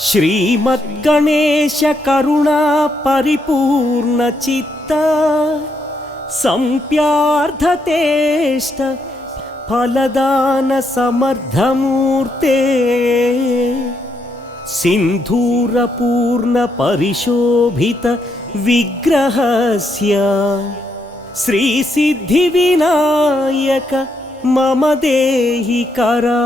ಶ್ರೀಮದ್ಗಣೇಶ ಕರುಣಾ ಪರಿಪೂರ್ಣ ಚಿತ್ತ ಸಂಪ್ಯಾರ್ಧತೇಷ್ಟ ಫಲದಾನ ಸಮರ್ಥಮೂರ್ತೆ ಸಿಂಧೂರ ಪೂರ್ಣ ಪರಿಶೋಭಿತ ವಿಗ್ರಹಸ್ಯ ಶ್ರೀ ಸಿದ್ಧಿ ವಿನಾಯಕ ಮಮ ದೇಹಿ ಕರಾವಲಂಬಂ.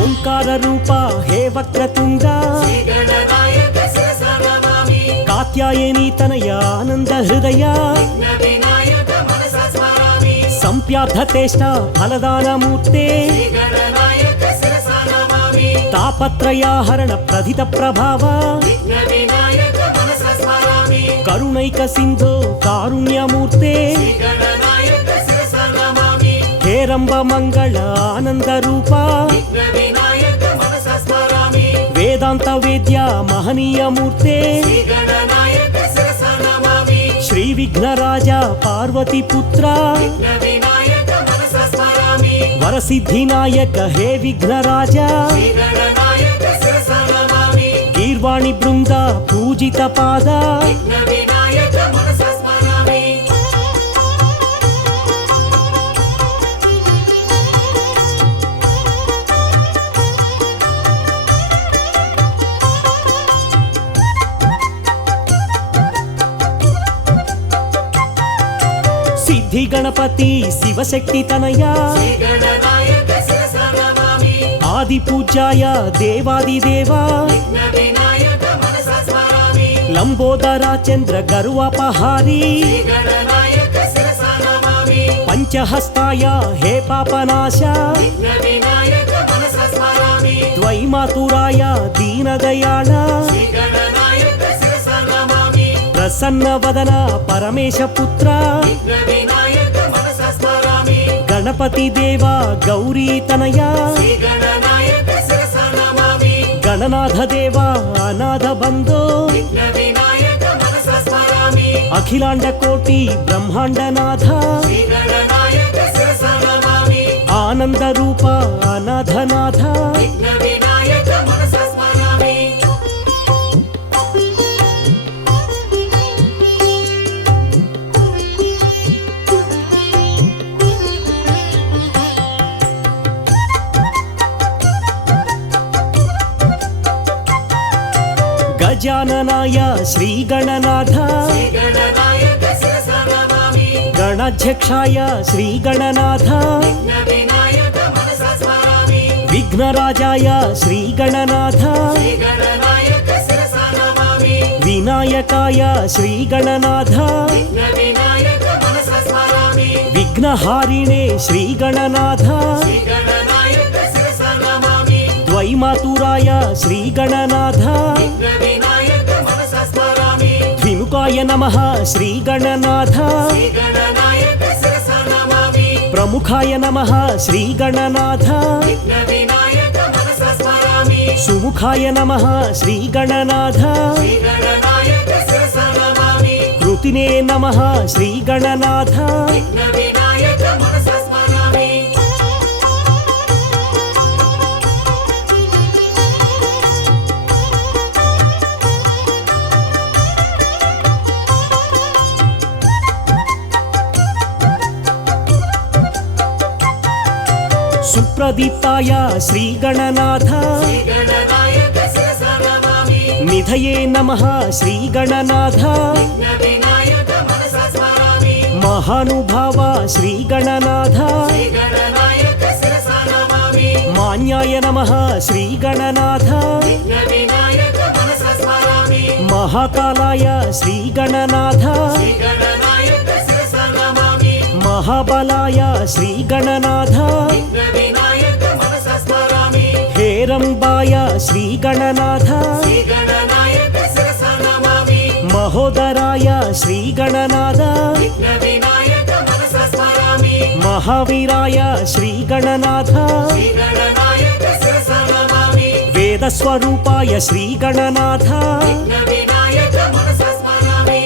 ಓಂಕಾರ ರೂಪ ಹೇ ವಕ್ರತುಂಡ ಕಾತ್ಯಾಯನಿ ತನಯ ಆನಂದ ಹೃದಯ ಸಂಪ್ಯಾರ್ಧತೇಷ್ಟ ಫಲದಾನ ಮೂರ್ತೆ ತಾಪತ್ರಯಾಹರಣ ಪ್ರಧಿತ ಪ್ರಭಾವ ಕರುಣೈಕ ಸಿಂಧೋ ಕಾರುಣ್ಯ ಮೂರ್ತೆ ಹೇರಂಬ ಮಂಗಳ ಆನಂದ ರೂಪ ವೇದಾಂತ ವೇದ್ಯ ಮಹನೀಯ ಮೂರ್ತೆ ಶ್ರೀ ವಿಘ್ನರಾಜ ಪಾರ್ವತಿ ಪುತ್ರ ವರಸಿದ್ಧಿನಾಯಕ ಹೇ ವಿಘ್ನರಾಜ ಗೀರ್ವಾಣಿ ಬೃಂದ ಪೂಜಿತ ಪಾದ ಸಿದ್ಧಿ ಗಣಪತಿ ಶಿವಶಕ್ತಿ ತನಯ ಆದಿಪೂಜ್ಯಾಯ ದೇವಾದಿದೇವ ಲಂಬೋದರ ಚಂದ್ರ ಗರುವಪಹಾರಿ ಪಂಚಹಸ್ತಾಯ ಹೇ ಪಾಪನಾಶ ದ್ವೈಮಾತುರಾಯ ದೀನದಯಾಳ ಪ್ರಸನ್ನ ವದನ ಪರಮೇಶ ಪುತ್ರ ಗಣಪತಿ ದೇವ ಗೌರಿ ತನಯ ಗಣನಾಥ ದೇವ ಅನಾಥ ಬಂಧೋ ಅಖಿಲಾಂಡ ಕೋಟಿ ಬ್ರಹ್ಮಾಂಡನಾಥ ಆನಂದ ರೂಪ ಅನಾಥನಾಥ ಗಜಾನನಾಯ ಶ್ರೀ ಗಣನಾಥ ಗಣಾಧ್ಯಕ್ಷಾಯ ಶ್ರೀ ಗಣನಾಥ ವಿಘ್ನರಾಜಾಯ ಶ್ರೀ ಗಣನಾಥ ವಿನಾಯಕಾಯ ಶ್ರೀ ಗಣನಾಥ ವಿಘ್ನಹಾರಿಣೆ ಶ್ರೀ ಗಣನಾಥ ದ್ವೈಮಾತುರಾಯ ಶ್ರೀ ಗಣನಾಥ ದ್ವಿಮುಖಾಯ ನಮಃ ಶ್ರೀ ಗಣನಾಥ ಪ್ರಮುಖಾಯ ನಮಃ ಶ್ರೀ ಗಣನಾಥ ಸುಮುಖಾಯ ನಮಃ ಶ್ರೀ ಗಣನಾಥ ಕೃತಿನೇ ನಮಃ ಶ್ರೀ ಗಣನಾಥ ಸುಪ್ರದೀಪ್ತಾಯ ಶ್ರೀ ಗಣನಾಥ ನಿಧಯೇ ನಮಃ ಶ್ರೀ ಗಣನಾಥ ಮಹಾನುಭಾವ ಶ್ರೀ ಗಣನಾಥ ಮಾನ್ಯಾಯ ನಮಃ ಶ್ರೀ ಗಣನಾಥ ಮಹಾಕಾಲಾಯ ಶ್ರೀ ಗಣನಾಥ ಮಹಾಬಲಾಯ ಶ್ರೀ ಗಣನಾಥ ಹೇರಂಬಾಯ ಶ್ರೀ ಗಣನಾಥ ಮಹೋದರಾಯ ಶ್ರೀ ಗಣನಾಥ महावीराय श्रीगणनाथ श्रीगणनायक शिरसा नमामि वेदस्वरूपाय श्रीगणनाथ विघ्नविनायक मनसा स्मरामि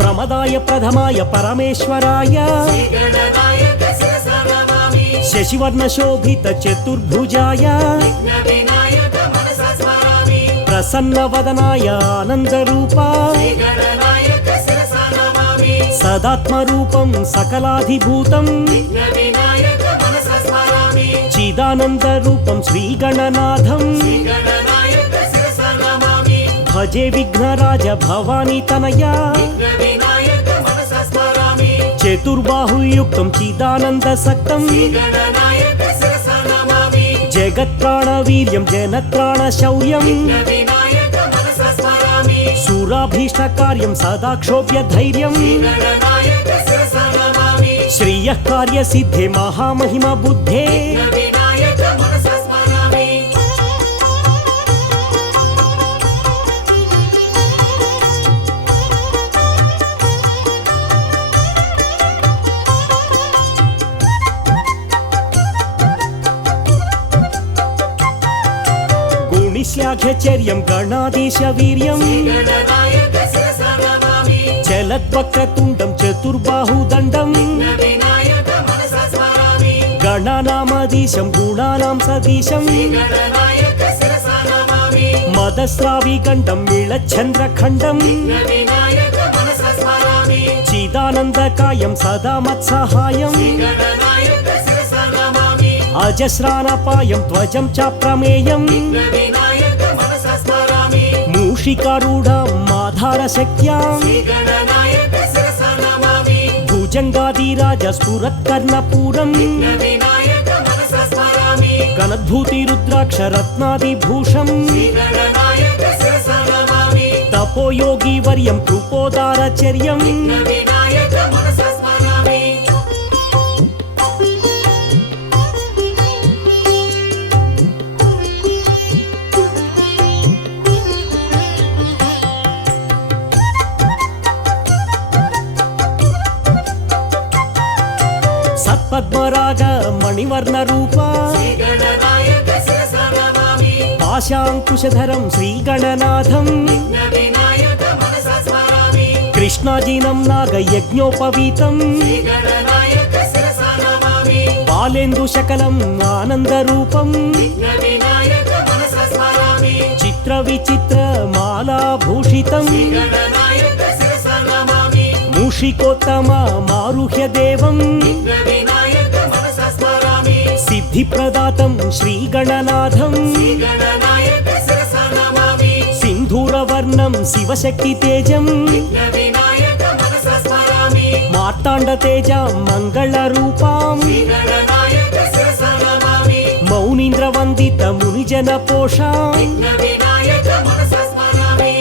प्रमदाय प्रथमाय परमेश्वराय श्रीगणनायक शिरसा नमामि शशिवर्णशोभित चतुर्भुजाय विघ्नविनायक मनसा स्मरामि प्रसन्नवदनाय आनन्दरूपा श्रीगणनायक शिरसा नमामि सदात्मरूपं सकलाधिभूतं विघ्नविनायक मनसा स्मरामि चिदानन्दरूपं श्रीगणनाथं श्रीगणनायक शिरसा नमामि भजे विघ्नराज भवानी तनया विघ्नविनायक मनसा स्मरामि चतुर्बाहुयुक्तं चिदानन्दसक्तं श्रीगणनायक शिरसा नमामि जगत्प्राणवीर्यं जनत्राणशौर्यं विघ्नविनायक मनसा स्मरामि सुराभीष्टकार्यं सदा क्षोभ्यधैर्यं श्रीगणनायक शिरसा नमामि श्रियः कार्यसिद्धे महामहिमा बुद्धे विघ्नविनायक मनसा स्मरामि गुणिश्लाघ्यचर्यं गणाधीशवीर्यं श्रीगणनायक शिरसा नमामि चलद्वक्रतुण्डं चतुर्बाहुदण्डं विघ्नविनायक मनसा स्मरामि गणानामधीशं गुणानां सदीशं श्रीगणनायक शिरसा नमामि मदस्राविगण्डं नीलचन्द्रखण्डं विघ्नविनायक मनसा स्मरामि चिदानन्दकायं सदा मत्सहायं श्रीगणनायक शिरसा नमामि अजस्रानपायं ध्वजं च प्रमेयं विघ्नविनायक मनसा स्मरामि मूषिकारूढं माधारशक्त्यां श्रीगणनायक शिरसा नमामि भुजङ्गादिराज स्फुरत्कर्णपूरं विघ्नविनायक मनसा स्मरामि कनद्भूतिरुद्राक्षरत्नादिभूषं श्रीगणनायक शिरसा नमामि तपोयोगिवर्यं कृपोदारचर्यं विघ्नविनायक मनसा स्मरामि सत्पद्मराग मणिवर्णरूपा श्रीगणनायक शिरसा नमामि पाशाङ्कुशधरं श्रीगणनाथं विघ्नविनायक मनसा स्मरामि कृष्णाजिनं नागयज्ञोपवीतं श्रीगणनायक शिरसा नमामि बालेन्दुशकलम् आनन्दरूपं विघ्नविनायक मनसा स्मरामि चित्रविचित्रमालाभूषितं श्रीगणनायक शिरसा नमामि मूषिकोत्तमा मारुह्य देवं विघ्नविनायक मनसा स्मरामि सिद्धिप्रदातं श्रीगणनाथं श्रीगणनायक शिरसा नमामि सिन्धूरवर्णं शिवशक्तितेजं विघ्नविनायक मनसा स्मरामि मार्ताण्डतेजां मङ्गलरूपां श्रीगणनायक शिरसा नमामि मौनीन्द्रवन्दितमुनिजनपोषां विघ्नविनायक मनसा स्मरामि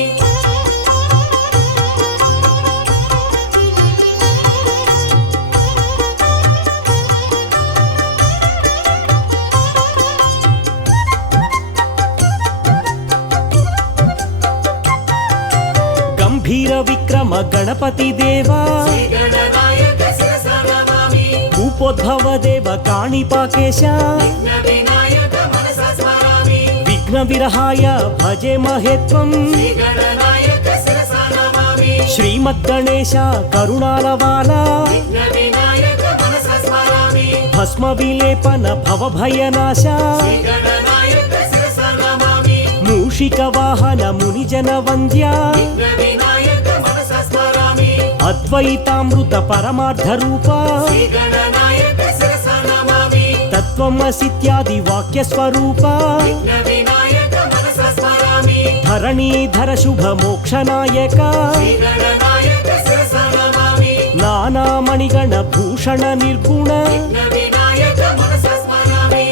गम्भीरविक्रम गणपतिदेवा श्रीगणनायक शिरसा नमामि भूपोद्भवदेव काणिपाकेश विघ्नविनायक मनसा स्मरामि विघ्नविरहाय भजे महे त्वं श्रीगणनायक शिरसा नमामि श्रीमद्गणेश करुणालवाला विघ्नविनायक मनसा स्मरामि भस्मविलेपन भवभयनाश श्रीगणनायक शिरसा नमामि मूषिकवाहन मुनिजनवन्द्या विघ्नविनायक मनसा स्मरामि अद्वैतामृत परमार्थरूपा श्रीगणनायक शिरसा नमामि तत्त्वमसीत्यादि वाक्यस्वरूपा विघ्नविनायक मनसा स्मरामि धरणीधर शुभमोक्षनायक श्रीगणनायक शिरसा नमामि नानामणिगण भूषण निर्गुण विघ्नविनायक मनसा स्मरामि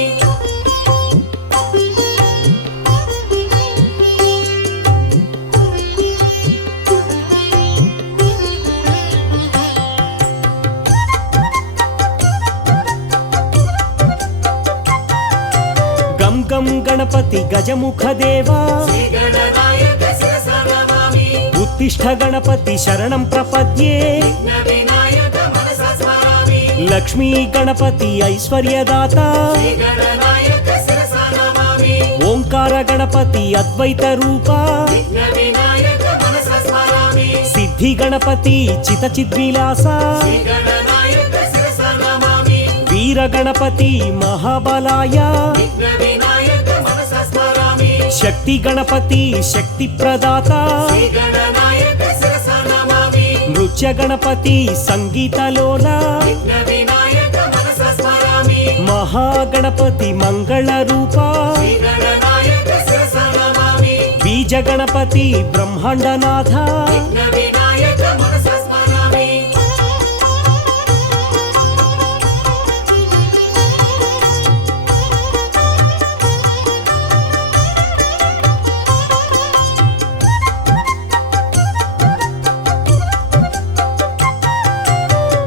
మూలం గణపతి గజముఖ దేవా శ్రీగణనాయక శిరసా నమామి ఉత్తిష్ట గణపతి శరణం ప్రపద్యే విఘ్నవినాయక మనసా స్మరామి లక్ష్మీ గణపతి ఐశ్వర్యదాత శ్రీగణనాయక శిరసా నమామి ఓంకార గణపతి అద్వైత రూప విఘ్నవినాయక మనసా స్మరామి సిద్ధి గణపతి చిత చిద్విలాస శ్రీగణనాయక శిరసా నమామి వీర గణపతి మహాబలాయ విఘ్నవినాయక మనసా స్మరామి శక్తి గణపతి శక్తి ప్రదాత శ్రీగణనాయక శిరసా నమామి నృత్య గణపతి సంగీతలోల విఘ్నవినాయక మనసా స్మరామి మహాగణపతి మంగళ రూప శ్రీగణనాయక శిరసా నమామి బీజ గణపతి బ్రహ్మాండనాథ విఘ్నవినాయక మనసా స్మరామి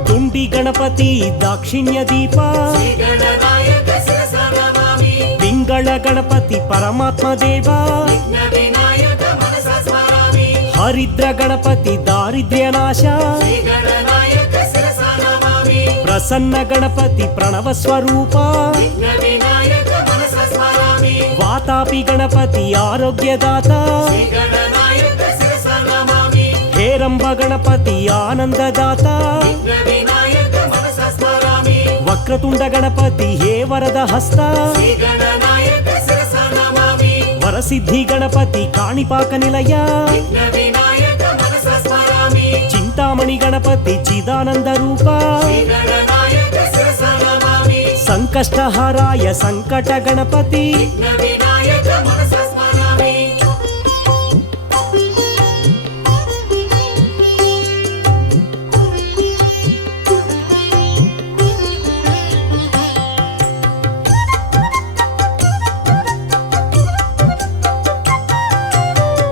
దుండి గణపతి దాక్షిణ్య దీప శ్రీగణనాయక శిరసా నమామి పింగళ గణపతి పరమాత్మ దేవా విఘ్నవినాయక మనసా స్మరామి హరిద్ర గణపతి దారిద్ర్యనాశ శ్రీగణనాయక శిరసా నమామి ప్రసన్న గణపతి ప్రణవ స్వరూప విఘ్నవినాయక మనసా స్మరామి వాతాపి గణపతి ఆరోగ్యదాత శ్రీగణనాయక శిరసా నమామి హేరంబ గణపతి ఆనందదాత విఘ్నవినాయక మనసా స్మరామి వక్రతుండ గణపతి హే వరద హస్త శ్రీగణనాయక శిరసా నమామి వరసిద్ధి గణపతి కాణిపాక నిలయ విఘ్నవినాయక మనసా స్మరామి చింతామణి గణపతి చిదానంద రూప శ్రీగణనాయక శిరసా నమామి సంకష్టహారాయ సంకట గణపతి విఘ్నవినాయక మనసా స్మరామి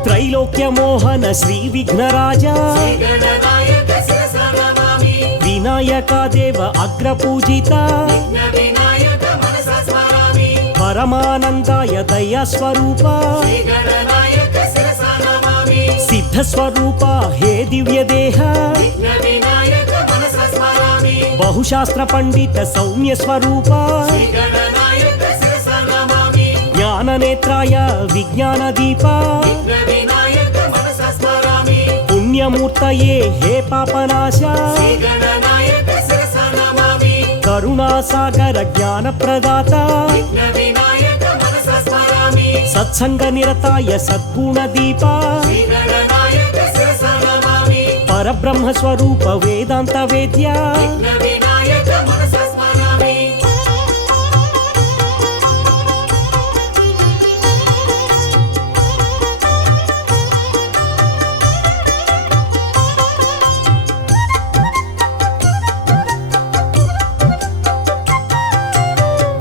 త్రైలోక్య మోహన శ్రీ విఘ్నరాజ శ్రీగణనాయక శిరసా నమామి వినాయక దేవ అగ్రపూజిత విఘ్నవినాయక మనసా స్మరామి పరమానందాయ దయా స్వరూప శ్రీగణనాయక శిరసా నమామి సిద్ధ స్వరూప హే దివ్య దేహ విఘ్నవినాయక మనసా స్మరామి బహుశాస్త్ర పండిత సౌమ్య స్వరూప విఘ్నవినాయక శిరసా నమామి జ్ఞాన నేత్రాయ విజ్ఞాన దీప విఘ్నవినాయక మనసా స్మరామి పుణ్యమూర్తయే హే పాపనాశ శ్రీగణనాయక శిరసా నమామి కరుణాసాగర జ్ఞాన ప్రదాత విఘ్నవినాయక మనసా స్మరామి సత్సంగ నిరతాయ సద్గుణ దీప శ్రీగణనాయక శిరసా నమామి పరబ్రహ్మ స్వరూప వేదాంత వేద్య విఘ్నవినాయక మనసా స్మరామి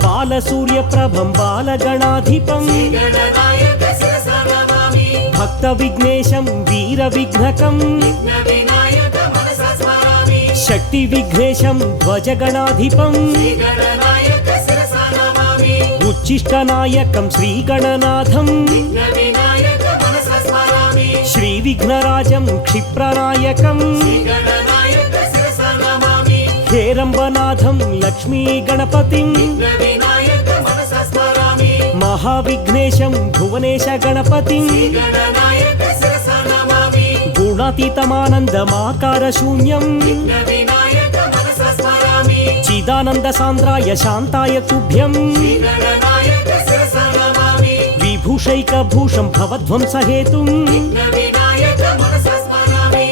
బాలసూర్య ప్రభం బాలగణాధిపం శ్రీగణనాయక శిరసా నమామి భక్త విఘ్నేశం వీర విఘ్నకం విఘ్నవినాయక మనసా స్మరామి శక్తి విఘ్నేశం ధ్వజగణాధిపం శ్రీగణనాయక శిరసా నమామి ఉచ్చిష్టనాయకం శ్రీగణనాథం విఘ్నవినాయక మనసా స్మరామి శ్రీ విఘ్నరాజం క్షిప్రనాయకం శ్రీగణనాయక శిరసా నమామి హేరంబనాథం లక్ష్మీ గణపతిం విఘ్నవినాయక మనసా స్మరామి మహావిఘ్నేశం భువనేశ గణపతిం విఘ్ననాయక శిరసా నమామి గుణాతీతమానందమాకార శూన్యం విఘ్నవినాయక మనసా స్మరామి చిదానంద సాంద్రాయ శాంతాయ తుభ్యం విఘ్ననాయక శిరసా నమామి విభూషైక భూషం భవధ్వంసహేతుం విఘ్నవినాయక మనసా స్మరామి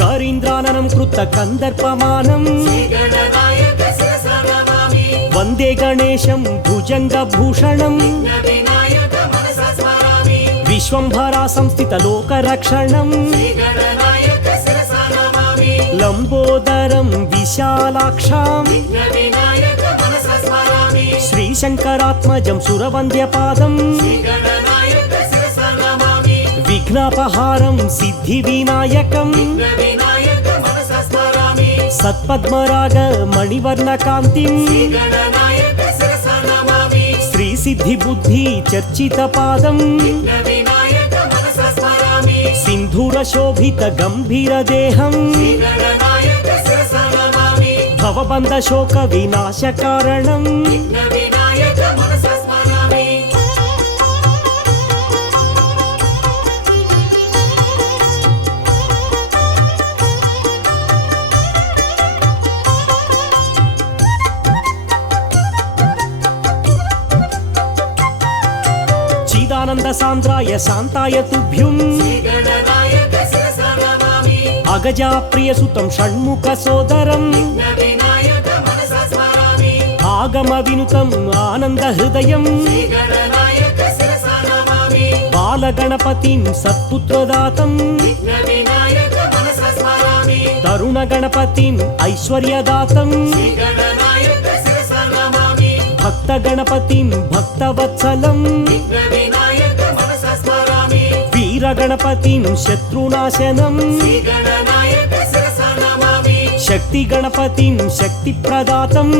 కరీంద్రాననం కృత కందర్పమానం శ్రీగణనాయక శిరసా నమామి వందే గణేశం భుజంగ భూషణం విఘ్నవినాయక మనసా స్మరామి విశ్వంభరా సంస్థిత లోకరక్షణం శ్రీగణనాయక శిరసా నమామి లంబోదరం విశాలాక్షాం విఘ్నవినాయక మనసా స్మరామి శ్రీ శ్రీశంకరాత్మజం సురవంద్యపాదం శ్రీగణనాయక శిరసా నమామి విఘ్నాపహారం సిద్ధి వినాయకం వినాయక మనసా స్మరామి సత్పద్మరాగ మణివర్ణకాంతిం శ్రీగణనాయక శిరసా నమామి శ్రీ సిద్ధి బుద్ధి చర్చిత పాదం వినాయక మనసా స్మరామి సింధూర శోభిత గంభీర దేహం శ్రీగణనాయక శిరసా నమామి భవబంధ శోక వినాశ కారణం వినాయక మనసా స్మరామి చిదానంద సాంద్రాయ శాంతాయ తుభ్యుం శ్రీగణనాయక శిరసా నమామి అగజా ప్రియ సుతం షణ్ముఖ సోదరం వినాయక మనసా స్మరామి ఆగమ వినుతం ఆనంద హృదయం శ్రీగణనాయక శిరసా నమామి బాలగణపతిం సత్పుత్రదాతం వినాయక మనసా స్మరామి తరుణ గణపతిం ఐశ్వర్యదాతం శ్రీగణనాయక శిరసా నమామి భక్త గణపతిం భక్తవత్సలం వినాయక మనసా స్మరామి వీర గణపతిం శత్రునాశనం శ్రీగణనాయక శిరసా నమామి శక్తి గణపతిం శక్తి ప్రదాతం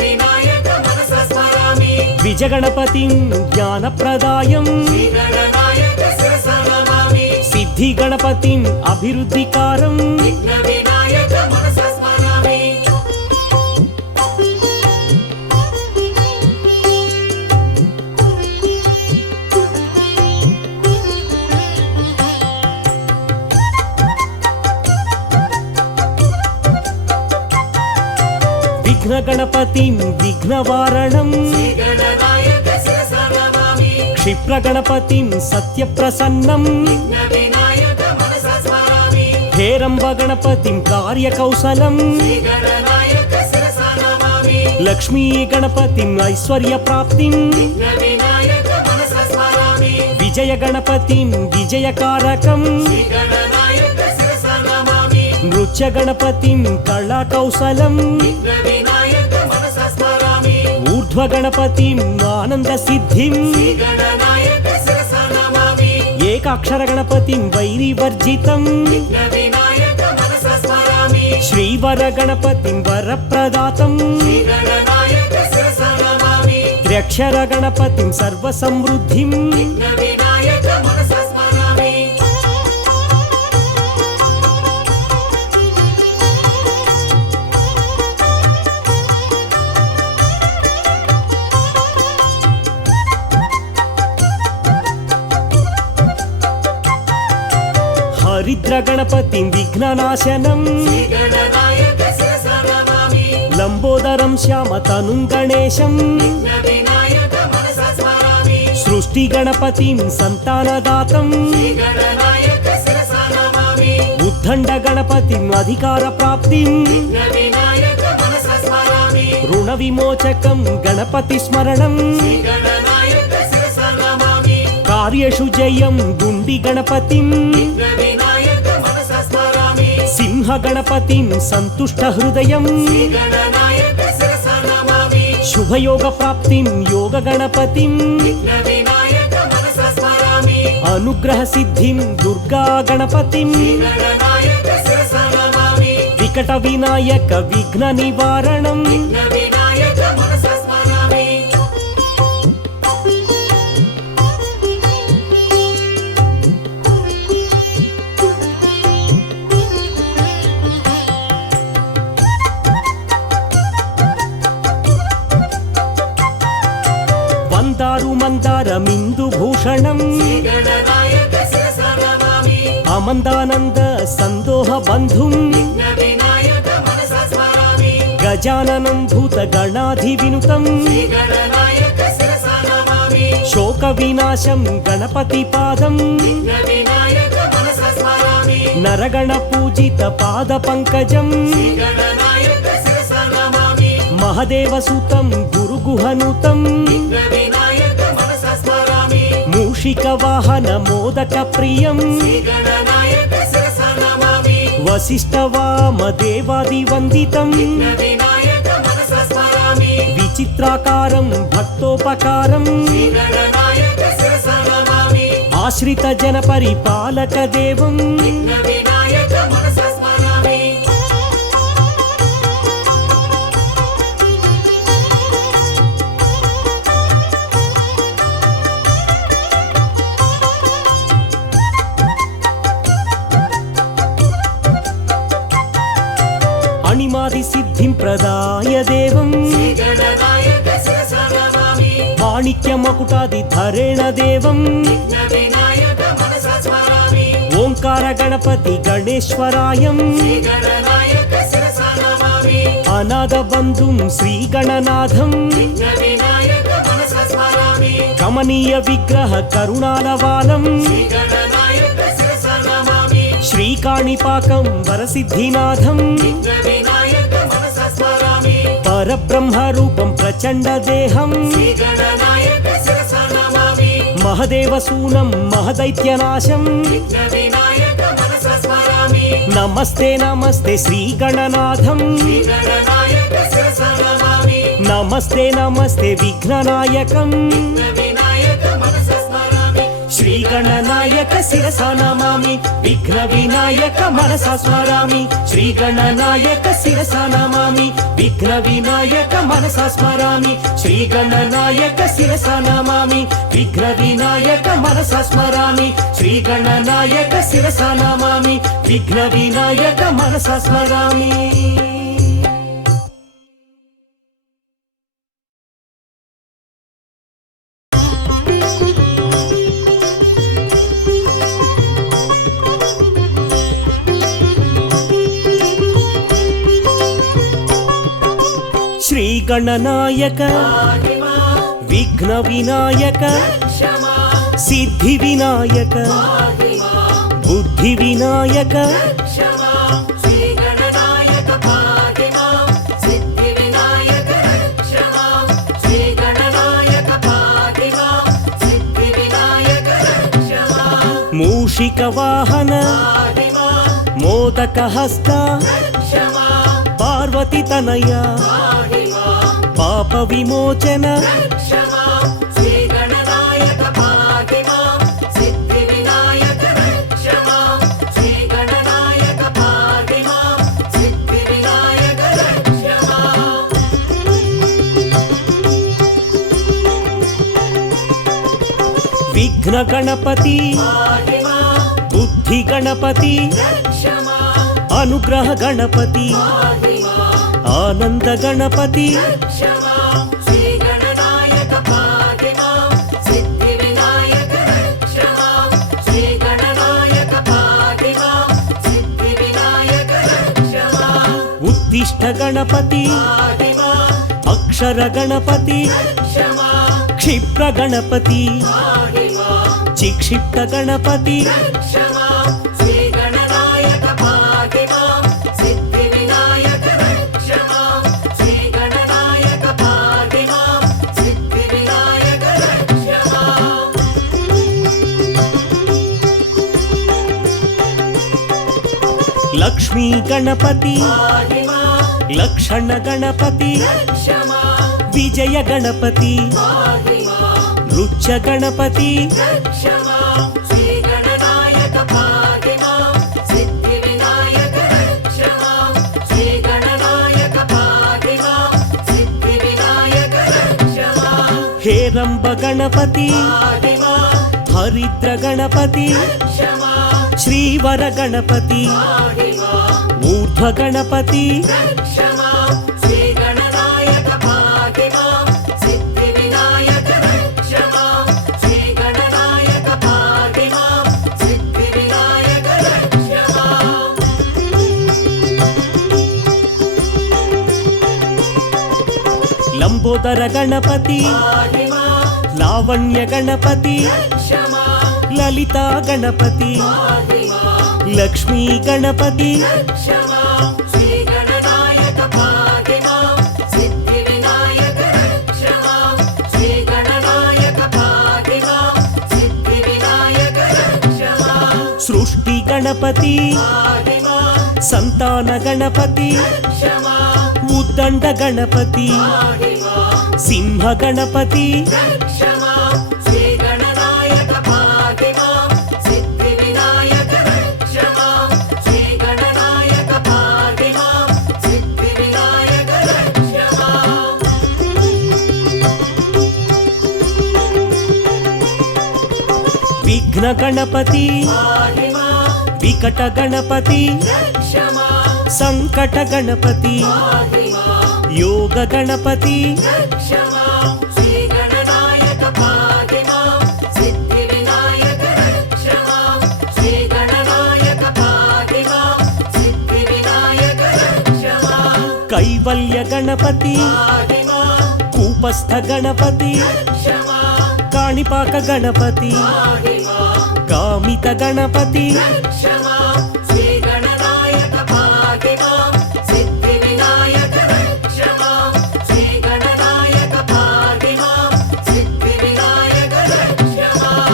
వినాయక మనసా స్మరామి విజయ గణపతిం జ్ఞాన ప్రదాయం శ్రీగణనాయక శిరసా నమామి సిద్ధి గణపతిం అభివృద్ధికారం వినాయక మనసా స్మరామి విఘ్న గణపతిం విఘ్నవారణం శ్రీగణనాయక శిరసా నమామి క్షిప్ర గణపతిం సత్యప్రసన్నం వినాయక మనసా స్మరామి హేరంబ గణపతిం కార్యకౌశలం శ్రీగణనాయక శిరసా నమామి లక్ష్మీ గణపతిం ఐశ్వర్య ప్రాప్తిం వినాయక మనసా స్మరామి విజయ గణపతిం విజయకారకం శ్రీగణనాయక శిరసా నమామి నృత్య గణపతిం కళా కౌశలం వినాయక మనసా స్మరామి ఊర్ధ్వ గణపతిం ఆనంద సిద్ధిం శ్రీగణనాయక శిరసా నమామి ఏకాక్షర గణపతిం వైరివర్జితం వినాయక మనసా స్మరామి శ్రీవర గణపతిం వరప్రదాతం శ్రీగణనాయక శిరసా నమామి త్ర్యక్షర గణపతిం సర్వసమృద్ధిం వినాయక మనసా స్మరామి హరిద్ర గణపతిం విఘ్ననాశనం శ్రీగణనాయక శిరసా నమామి లంబోదరం శ్యామతనుం గణేశం వినాయక మనసా స్మరామి సృష్టి గణపతిం సంతానదాతం శ్రీగణనాయక శిరసా నమామి ఉద్దండ గణపతిం అధికార ప్రాప్తిం వినాయక మనసా స్మరామి రుణ విమోచకం గణపతి స్మరణం శ్రీగణనాయక శిరసా నమామి కార్యేషు జయం గుండి గణపతిం వినాయక మనసా స్మరామి సింహ గణపతిం సంతుష్ట హృదయం శ్రీగణనాయక శిరసా నమామి శుభయోగ ప్రాప్తిం యోగ గణపతిం వినాయక మనసా స్మరామి అనుగ్రహ సిద్ధిం దుర్గా గణపతిం వినాయక శిరసా నమామి వికట వినాయక విఘ్న నివారణం వినాయక మనసా స్మరామి వందారు మందారమిందు భూషణం శ్రీగణనాయక శిరసా నమామి అమందానంద సందోహ బంధుం వినాయక మనసా స్మరామి గజాననం భూత గణాధి వినుతం శ్రీగణనాయక శిరసా నమామి శోక వినాశం గణపతి పాదం వినాయక మనసా స్మరామి నరగణ పూజిత పాద పంకజం శ్రీగణనాయక శిరసా నమామి మహదేవ సుతం గురు గుహనుతం వినాయక మనసా స్మరామి మూషిక వాహన మోదక ప్రియం శ్రీగణనాయక శిరసా నమామి వశిష్ఠ వామ దేవాది వందితం వినాయక మనసా స్మరామి విచిత్రాకారం భక్తోపకారం శ్రీగణనాయక శిరస నమామి ఆశ్రిత జన పరిపాలక దేవం విఘ్న వినాయక మనస స్మరామి అణిమాది సిద్ధిం ప్రదాయ దేవం శ్రీగణనాయక శిరస నమామి మాణిక్య మకుటాది ధరేణ దేవం విఘ్న వినాయక మనస స్మరామి ఓంకార గణపతి గణేశ్వరాయం శ్రీగణనాయక శిరస నమామి అనాథ బంధుం శ్రీ గణనాథం విఘ్న వినాయక మనస స్మరామి కమనీయ విగ్రహ కరుణాలవాలం శ్రీగణనాయక శిరస నమామి శ్రీకాణిపాకం వరసిద్ధినాథం విఘ్న వినాయక మనస స్మరామి పరబ్రహ్మ రూపం ప్రచండ దేహం శ్రీగణనాయక శిరస నమామి మహదేవసూనం మహదైత్యనాశం విఘ్న వినాయక మనస స్మరామి నమస్తే నమస్తే శ్రీ గణనాథం శ్రీగణనాయక శిరస నమామి నమస్తే నమస్తే విఘ్ననాయకం విఘ్న వినాయక మనస స్మరామి శ్రీ గణనాయక శిరస నమామి విఘ్న వినాయక మనస స్మరామి శ్రీ గణనాయక శిరస నమామి విఘ్న వినాయక మనస స్మరామి శ్రీ గణనాయక శిరస నమామి విఘ్న వినాయక మనస స్మరామి శ్రీ గణనాయక శిరస నమామి విఘ్న వినాయక మనస స్మరామి శ్రీ గణనాయక పాహిమా విఘ్న వినాయక క్షమా సిద్ధి వినాయక పాహిమా బుద్ధి వినాయక క్షమా శ్రీగణనాయక పాహిమా సిద్ధి వినాయక క్షమా శ్రీగణనాయక పాహిమా సిద్ధి వినాయక క్షమా మూషిక వాహన పాహిమా మోదక హస్త క్షమా పార్వతి తనయ పాహిమా పాప విమోచన క్షమా శ్రీగణనాయక పాహిమా సిద్ధి వినాయక క్షమా శ్రీగణనాయక పాహిమా సిద్ధి వినాయక క్షమా విఘ్న గణపతి పాహిమా బుద్ధి గణపతి క్షమా అనుగ్రహ గణపతి పాహిమా ఆనంద గణపతి క్షమా శ్రీగణనాయక పాహిమా సిద్ధి వినాయక క్షమా శ్రీగణనాయక పాహిమా సిద్ధి వినాయక క్షమా ఉద్దిష్ట గణపతి పాహిమా అక్షర గణపతి క్షమా క్షిప్ర గణపతి పాహిమా చిక్షిప్త గణపతి క్షమా శ్రీగణనాయక పాహిమా సిద్ధి వినాయక క్షమా శ్రీగణనాయక పాహిమా సిద్ధి వినాయక క్షమా లక్ష్మీ గణపతి పాహిమా లక్షణ గణపతి క్షమా విజయ గణపతి పాహిమా నృత్య గణపతి క్షమా శ్రీగణనాయక పాహిమా సిద్ధి వినాయక క్షమా శ్రీగణనాయక పాహిమా సిద్ధి వినాయక క్షమా హేరంబ గణపతి పాహిమా హరిద్ర గణపతి క్షమా శ్రీవర గణపతి పాహిమా ఊర్ధ్వ గణపతి క్షమా శ్రీగణనాయక పాహిమా సిద్ధి వినాయక క్షమా శ్రీగణనాయక పాహిమా సిద్ధి వినాయక క్షమా లంబోదర గణపతి పాహిమా లావణ్య గణపతి క్షమా లలిత గణపతి పాహిమా లక్ష్మీ గణపతి క్షమా శ్రీగణనాయక పాహిమా సిద్ధి వినాయక క్షమా శ్రీగణనాయక పాహిమా సిద్ధి వినాయక క్షమా సృష్టి గణపతి పాహిమా సంతాన గణపతి క్షమా ఉద్దండ గణపతి పాహిమా सिंह गणपति रक्ष मां श्रीगणनायक पाहि मां सिद्धिविनायक रक्ष मां श्रीगणनायक पाहि मां सिद्धिविनायक रक्ष मां विघ्न गणपति पाहि मां विकट गणपति रक्ष मां संकट गणपति पाहि मां योग गणपति रक्ष मां श्रीगणनायक पाहि मां सिद्धिविनायक रक्ष मां श्रीगणनायक पाहि मां सिद्धिविनायक रक्ष मां कैवल्य गणपति पाहि मां कूपस्थ गणपति रक्ष मां काणिपाक गणपति पाहि मां कामित गणपति रक्ष मां श्रीगणनायक पाहि मां सिद्धिविनायक रक्ष मां श्रीगणनायक पाहि मां सिद्धिविनायक रक्ष मां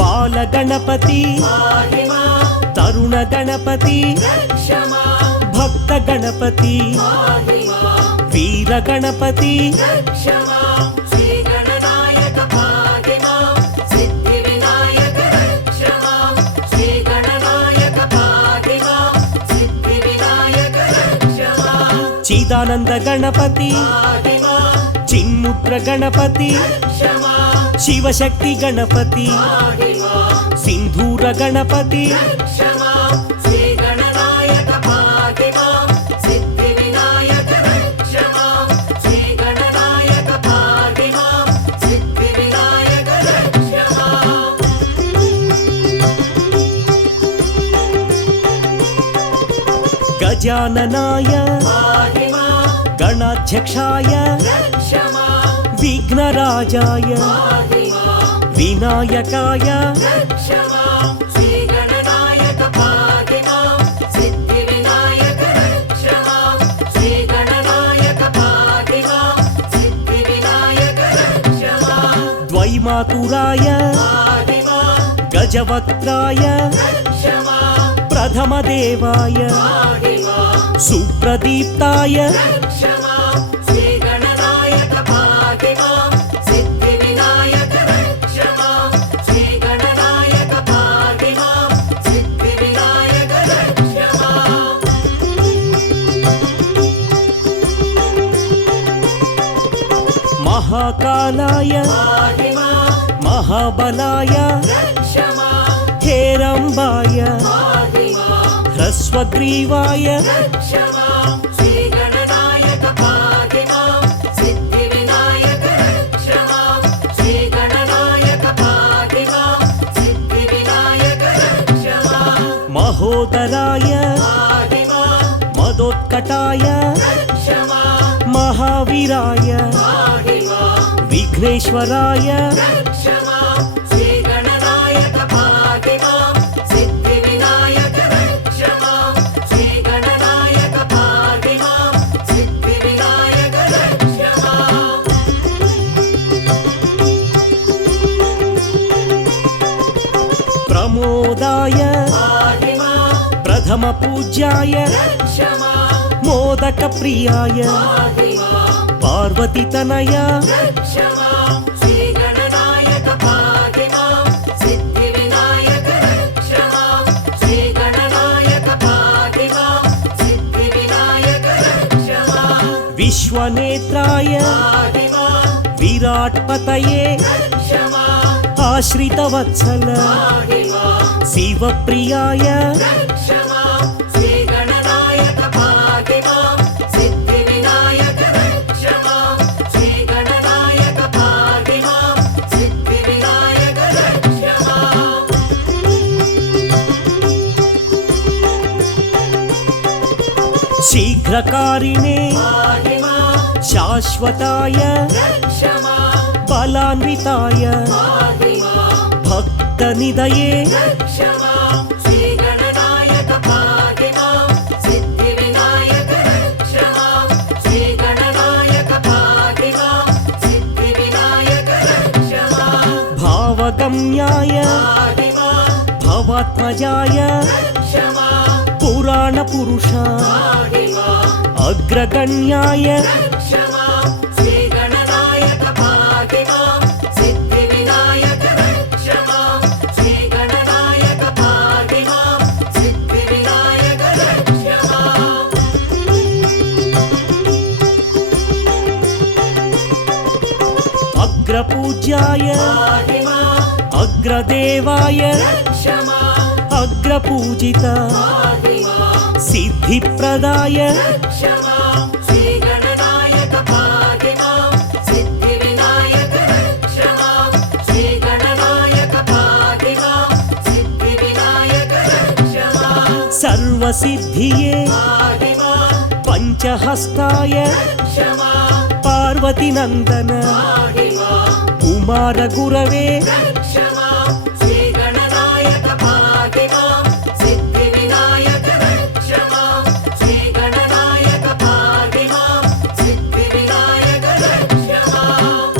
बाल गणपति पाहि मां तरुण गणपति रक्ष मां भक्त गणपति पाहि मां वीर गणपति रक्ष मां श्रीगणनायक पाहि मां सिद्धिविनायक रक्ष मां श्रीगणनायक पाहि मां सिद्धिविनायक रक्ष मां चिदानंद गणपति पाहि मां चिन्मुद्र गणपति रक्ष मां शिवशक्ति गणपति पाहि मां सिंधूर गणपति रक्ष मां श्रीगणनायक पाहि मां सिद्धिविनायक रक्ष मां श्रीगणनायक पाहि मां सिद्धिविनायक रक्ष मां गजाननाय पाहि मां गणाध्यक्षाय रक्ष मां विघ्नराजाय पाहि मां विनायकाय रक्ष मां श्रीगणनायक पाहि मां सिद्धिविनायक रक्ष मां श्रीगणनायक पाहि मां सिद्धिविनायक रक्ष मां द्वैमातुराय पाहि मां गजवक्त्राय रक्ष मां प्रथमदेवाय पाहि मां सुप्रदीप्ताय रक्ष मां श्रीगणनायक पाहि मां सिद्धिविनायक रक्ष मां श्रीगणनायक पाहि मां सिद्धिविनायक रक्ष मां महाकालाय पाहि मां महाबलाय रक्ष मां हेरम्बाय पाहि मां ह्रस्वग्रीवाय रक्ष मां श्रीगणनायक पाहि मां सिद्धिविनायक रक्ष मां श्रीगणनायक पाहि मां सिद्धिविनायक रक्ष मां महोदराय पाहि मां मदोत्कटाय रक्ष मां महावीराय पाहि मां विघ्नेश्वराय रक्ष मां श्रीगणनायक पाहि मां सिद्धिविनायक रक्ष मां श्रीगणनायक पाहि मां सिद्धिविनायक रक्ष मां प्रमोदाय पाहि मां प्रथमपूज्याय रक्ष मां मोदकप्रियाय पाहि मां पार्वतीतनय रक्ष मां श्रीगणनायक पाहि मां सिद्धिविनायक रक्ष मां श्रीगणनायक पाहि मां सिद्धिविनायक रक्ष मां विश्वनेत्राय पाहि मां विराट्पतये रक्ष मां आश्रितवत्सल पाहि मां शिवप्रियाय रक्ष मां श्रीगणनायक पाहि मां सिद्धिविनायक रक्ष मां श्रीगणनायक पाहि मां सिद्धिविनायक रक्ष मां शीघ्रकारिणे पाहि मां शाश्वताय रक्ष मां बलान्विताय पाहि मां भक्तनिधये रक्ष मां श्रीगणनायक पाहि मां सिद्धिविनायक रक्ष मां श्रीगणनायक पाहि मां सिद्धिविनायक रक्ष मां भावगम्याय पाहि मां भवात्मजाय रक्ष मां పురాణ పురుష పాహి మాం అగ్రగణ్యాయ రక్ష మాం శ్రీ గణనాయక పాహి మాం సిద్ధి వినాయక రక్ష మాం శ్రీ గణనాయక పాహి మాం సిద్ధి వినాయక రక్ష మాం అగ్రపూజ్యాయ పాహి మాం అగ్రదేవాయ రక్ష మాం అగ్రపూజిత పాహి మాం సిద్ధిప్రదాయ రక్ష మాం శ్రీ గణనాయక పాహి మాం సిద్ధి వినాయక రక్ష మాం శ్రీ గణనాయక పాహి మాం సిద్ధి వినాయక రక్ష మాం సర్వసిద్ధియే పాహి మాం పంచహస్తాయ రక్ష మాం పార్వతీనందన పాహి మాం కుమార గురవే రక్ష మాం శ్రీ గణనాయక పాహి మాం సిద్ధి వినాయక రక్ష మాం శ్రీ గణనాయక పాహి మాం సిద్ధి వినాయక రక్ష మాం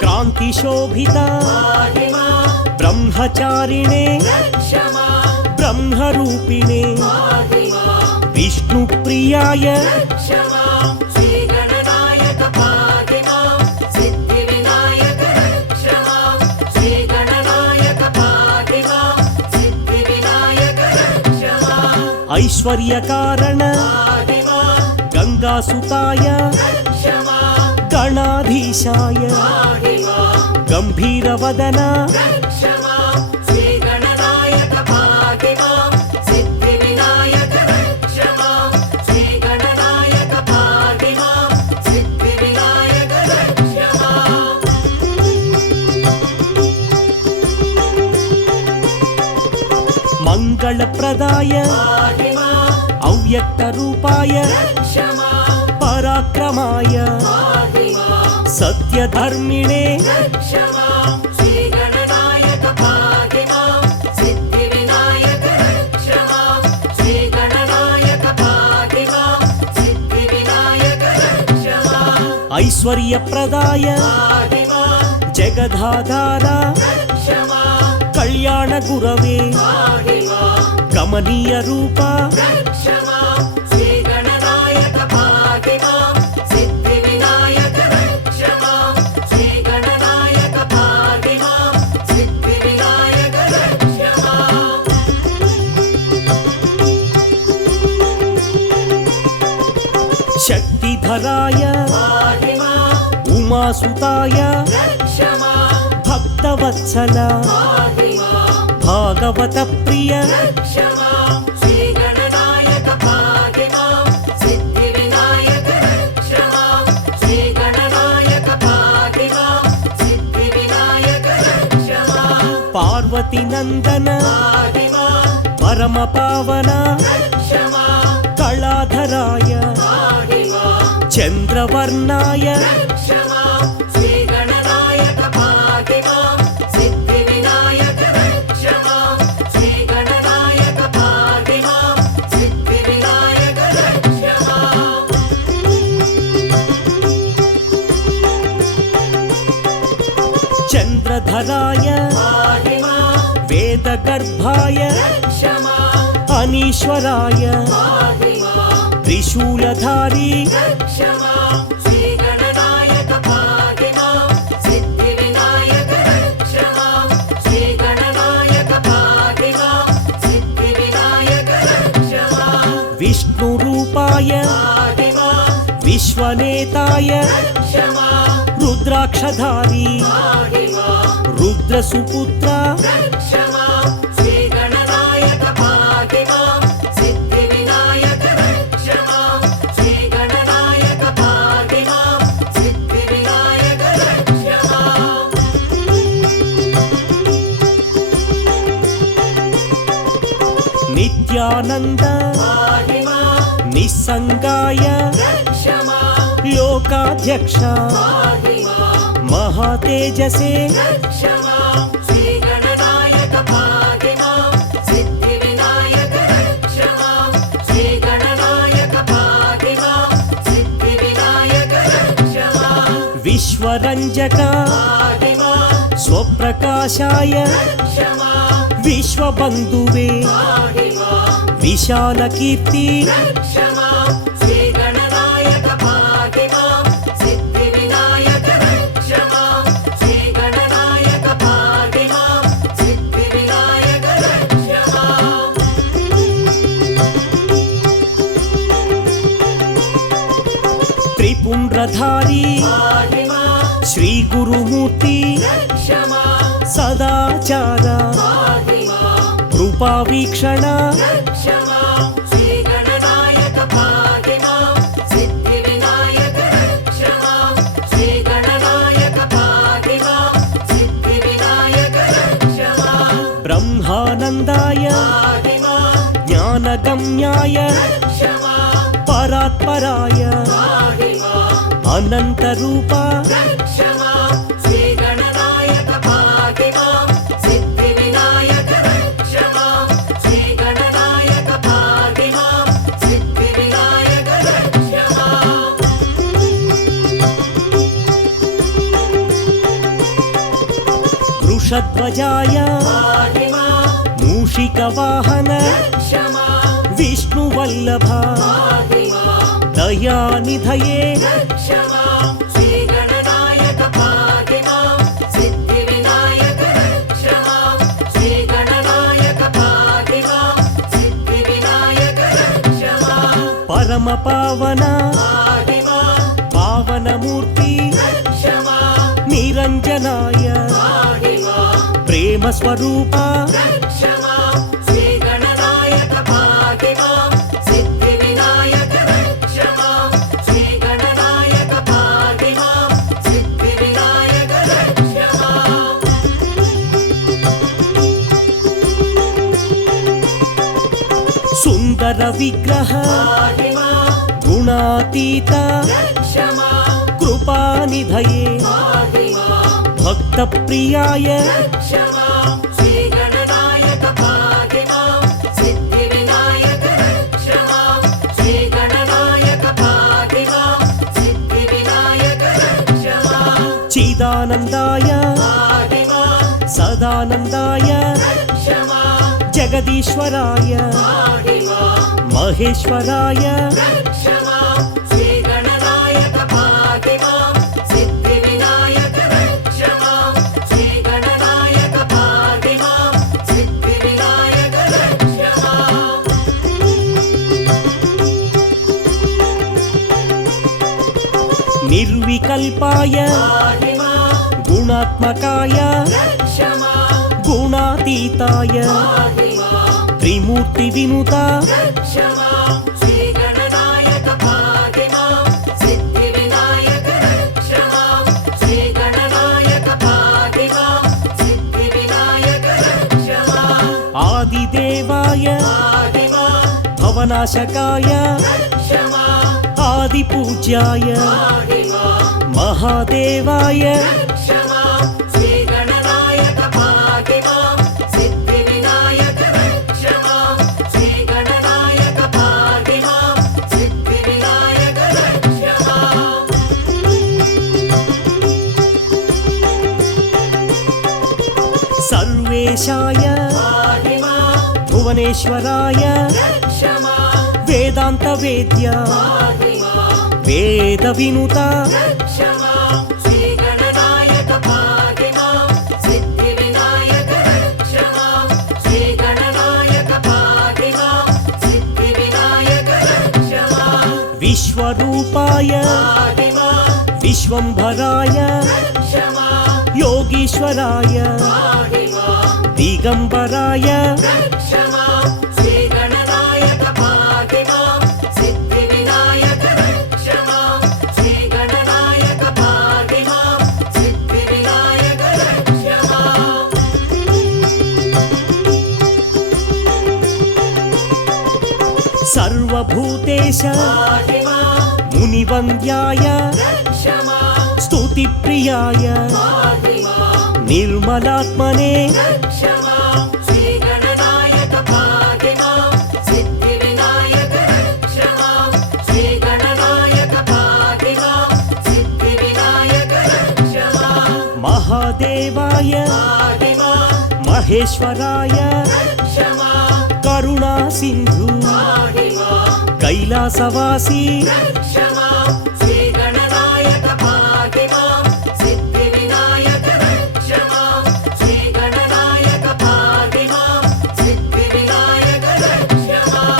క్రాంతిశోభిత పాహి మాం బ్రహ్మచారిణే రక్ష మాం బ్రహ్మరూపిణే పాహి మాం విష్ణుప్రియాయ రక్ష మాం శ్రీ గణనాయక పాహి మాం సిద్ధి వినాయక రక్ష మాం శ్రీ గణనాయక పాహి మాం సిద్ధి వినాయక రక్ష మాం ఐశ్వర్యకారణ పాహి మాం గంగాసుతాయ రక్ష మాం గణాధీశాయ పాహి మాం గంభీరవదన రక్ష మాం శ్రీ గణనాయక పాహి మాం సిద్ధి వినాయక రక్ష మాం శ్రీ గణనాయక పాహి మాం సిద్ధి వినాయక రక్ష మాం మంగళప్రదాయ పాహి మాం అవ్యక్త రూపాయ రక్ష మాం పరాక్రమాయ పాహి మాం సత్యధర్మిణే రక్ష మాం శ్రీ గణనాయక పాహి మాం సిద్ధి వినాయక రక్ష మాం శ్రీ గణనాయక పాహి మాం సిద్ధి వినాయక రక్ష మాం ఐశ్వర్యప్రదాయ పాహి మాం జగదాధార రక్ష మాం కళ్యాణ గురవే పాహి మాం కమనీయ రూప రక్ష మాం శ్రీ గణనాయక పాహి మాం సిద్ధి వినాయక రక్ష మాం శ్రీ గణనాయక పాహి మాం సిద్ధి వినాయక రక్ష మాం శక్తిధరాయ పాహి మాం ఉమాసుతాయ రక్ష మాం భక్తవత్సల పాహి మాం భాగవత ప్రియ రక్ష మాం శ్రీ గణనాయక పాహి మాం సిద్ధి వినాయక రక్ష మాం శ్రీ గణనాయక పాహి మాం సిద్ధి వినాయక రక్ష మాం పార్వతీనందన పాహి మాం పరమ పావన రక్ష మాం కళాధరాయ పాహి మాం చంద్రవర్ణాయ రక్ష మాం శ్రీ గణనాయక పాహి మాం సిద్ధి వినాయక రక్ష మాం శ్రీ గణనాయక పాహి మాం సిద్ధి వినాయక రక్ష మాం చంద్రధరాయ పాహి మాం వేదగర్భాయ రక్ష మాం అనీశ్వరాయ పాహి మాం త్రిశూలధారీ రక్ష మాం శ్రీ గణనాయక పాహి మాం సిద్ధి వినాయక రక్ష మాం శ్రీ గణనాయక పాహి మాం సిద్ధి వినాయక రక్ష మాం విష్ణురూపాయ పాహి మాం విశ్వనేతాయ రక్ష మాం రుద్రాక్షధారీ పాహి మాం రుద్రసుపుత్ర రక్ష మాం శ్రీ గణనాయక పాహి మాం సిద్ధి వినాయక రక్ష మాం శ్రీ గణనాయక పాహి మాం సిద్ధి వినాయక రక్ష మాం నిత్యానంద పాహి మాం నిస్సంగాయ రక్ష మాం లోకాధ్యక్ష పాహి మాం మహాతేజసే రక్ష మాం శ్రీ గణనాయక పాహి మాం సిద్ధి వినాయక రక్ష మాం శ్రీ గణనాయక పాహి మాం సిద్ధి వినాయక రక్ష మాం విశ్వరంజక పాహి మాం स्वप्रकाशाय रक्ष मां विश्वबन्धुवे पाहि मां विशालकीर्ति रक्ष मां श्रीगणनायक पाहि मां सिद्धिविनायक रक्ष मां श्रीगणनायक पाहि मां सिद्धिविनायक रक्ष मां त्रिपुण्ड्रधारी पाहि मां श्रीगुरुमूर्ति रक्ष मां सदाचार पाहि मां कृपावीक्षण रक्ष मां श्रीगणनायक पाहि मां सिद्धिविनायक रक्ष मां श्रीगणनायक पाहि मां सिद्धिविनायक रक्ष मां ब्रह्मानन्दाय पाहि मां ज्ञानगम्याय रक्ष मां परात्पराय पाहि मां अनन्तरूप रक्ष मां श्रीगणनायक पाहि मां सिद्धिविनायक रक्ष मां श्रीगणनायक पाहि मां सिद्धिविनायक रक्ष मां वृषध्वजाय पाहि मां मूषिकवाहन रक्ष मां विष्णुवल्लभ पाहि मां दयानिधये रक्ष मां श्रीगणनायक पाहि मां सिद्धिविनायक रक्ष मां श्रीगणनायक पाहि मां सिद्धिविनायक रक्ष मां परमपावन पाहि मां पावनमूर्ति रक्ष मां निरञ्जनाय पाहि मां प्रेमस्वरूप रक्ष मां श्रीगणनायक पाहि मां सिद्धिविनायक रक्ष मां श्रीगणनायक पाहि मां सिद्धिविनायक रक्ष मां सुन्दरविग्रह पाहि मां गुणातीत रक्ष मां कृपानिधये पाहि मां भक्तप्रियाय रक्ष मां श्रीगणनायक पाहि मां सिद्धिविनायक रक्ष मां श्रीगणनायक पाहि मां सिद्धिविनायक रक्ष मां चिदानन्दाय पाहि मां सदानन्दाय रक्ष मां जगदीश्वराय पाहि मां महेश्वराय रक्ष मां श्रीगणनायक पाहि मां सिद्धिविनायक रक्ष मां श्रीगणनायक पाहि मां सिद्धिविनायक रक्ष मां निर्विकल्पाय पाहि मां गुणात्मकाय रक्ष मां गुणातीताय पाहि मां त्रिमूर्तिविनुता रक्ष मां श्रीगणनायक पाहि मां सिद्धिविनायक रक्ष मां श्रीगणनायक पाहि मां सिद्धिविनायक रक्ष मां आदिदेवाय पाहि मां भवनाशकाय रक्ष मां आदिपूज्याय पाहि मां महादेवाय रक्ष मां श्रीगणनायक पाहि मां सिद्धिविनायक रक्ष मां श्रीगणनायक पाहि मां सिद्धिविनायक रक्ष मां सर्वेशाय पाहि मां भुवनेश्वराय रक्ष मां वेदान्तवेद्य पाहि मां वेदविनुता रक्ष मां श्रीगणनायक पाहि मां सिद्धिविनायक रक्ष मां श्रीगणनायक पाहि मां सिद्धिविनायक रक्ष मां विश्वरूपाय पाहि मां विश्वम्भराय रक्ष मां योगीश्वराय पाहि मां दिगम्बराय रक्ष मां श्रीगणनायक पाहि मां सिद्धिविनायक रक्ष मां श्रीगणनायक पाहि मां सिद्धिविनायक रक्ष मां सर्वभूतेश पाहि मां मुनिवन्द्याय रक्ष मां स्तुतिप्रियाय पाहि मां निर्मलात्मने रक्ष मां श्रीगणनायक पाहि मां सिद्धिविनायक रक्ष मां श्रीगणनायक पाहि मां सिद्धिविनायक रक्ष मां महादेव वासुदेवाय पाहि मां महेश्वराय रक्ष मां करुणा सिन्धु पाहि मां कैलासवासी रक्ष मां श्रीगणनायक पाहि मां सिद्धिविनायक रक्ष मां श्रीगणनायक पाहि मां सिद्धिविनायक रक्ष मां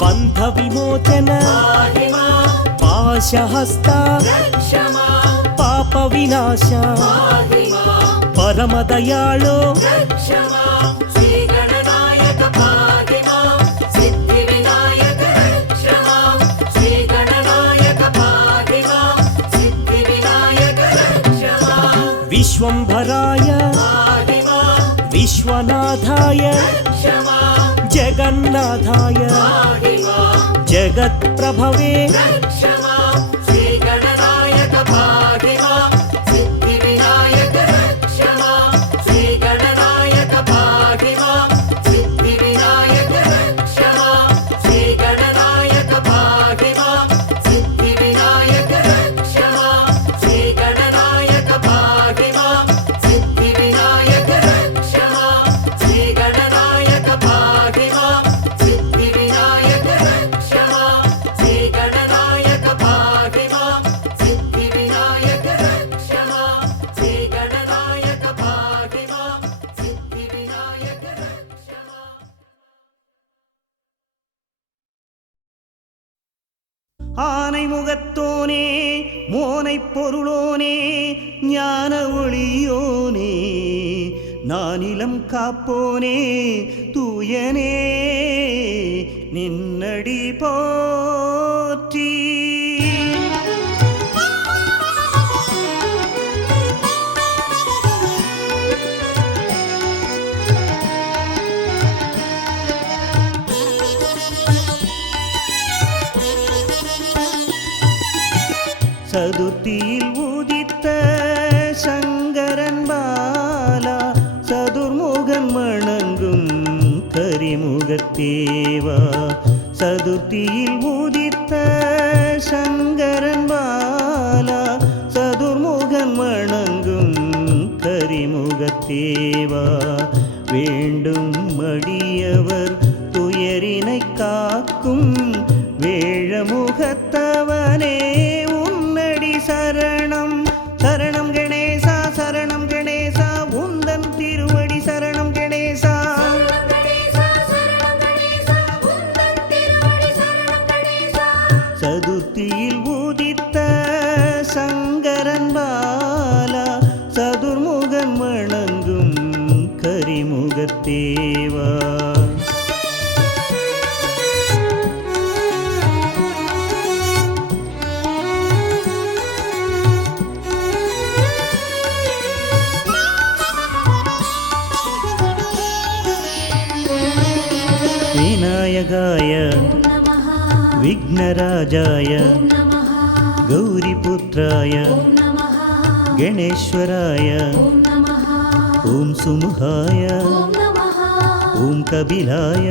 बन्धविमोचन पाहि मां पाशहस्ता रक्ष मां पापविनाश पाहि मां परमदयाळो रक्ष मां श्रीगणनायक पाहि मां सिद्धिविनायक रक्ष मां श्रीगणनायक पाहि मां सिद्धिविनायक रक्ष मां विश्वम्भराय पाहि मां विश्वनाथाय रक्ष मां जगन्नाथाय पाहि मां जगत्प्रभवे रक्ष मां श्रीगणनायक पाहि मां सिद्धिविनायक रक्ष मां श्रीगणनायक पाहि मां सिद्धिविनायक रक्ष मां श्रीगणनायक पाहि मां सिद्धिविनायक रक्ष मां श्रीगणनायक पाहि मां सिद्धिविनायक रक्ष मां श्रीगणनायक पाहि मां सिद्धिविनायक रक्ष मां श्रीगणनायक पाहि मां सिद्धिविनायक रक्ष मां श्रीगणनायक पाहि मां सिद्धिविनायक रक्ष मां ஆனை முகத்தோனே மோனை பொருளோனே ஞான ஒளியோனே நானிலம் காப்போனே தூயனே நின்னடி போற்றி சதுர்த்தியில் உதித்த சங்கரன் பாலா சதுர்முகன் வணங்கும் கரிமுகத்தேவா சதுர்த்தியில் உதித்த சங்கரன் பாலா சதுர்முகன் வணங்கும் கரிமுகத்தேவா வேண்டும் அடியவர் துயரினை காக்கும் வேழமுகத்தவனே உன்னடி சரணம் சரணம் கணேசா சரணம் கணேசா உந்தன் திருவடி சரணம் கணேசா சதுர்த்தியில் உதித்த சங்கரன் பாலா சதுர்முகன் வணங்கும் கரிமுகத்தேவா विनायकाय विघ्नराजाय गौरीपुत्राय गणेश्वराय ॐ सुमुखाय ॐ कपिलाय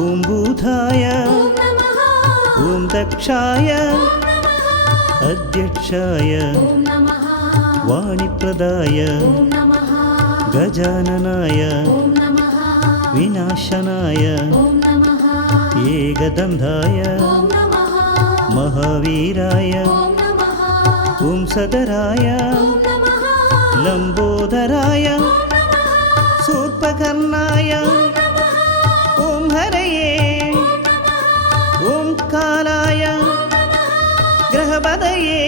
ॐ बुधाय ॐ दक्षाय अध्यक्षाय वाणिप्रदाय गजाननाय विनाशनाय एकदन्धाय महावीराय ॐ सदराय लम्बोदराय शूर्पकर्णाय ॐ हरये ॐ कालाय ग्रहपदये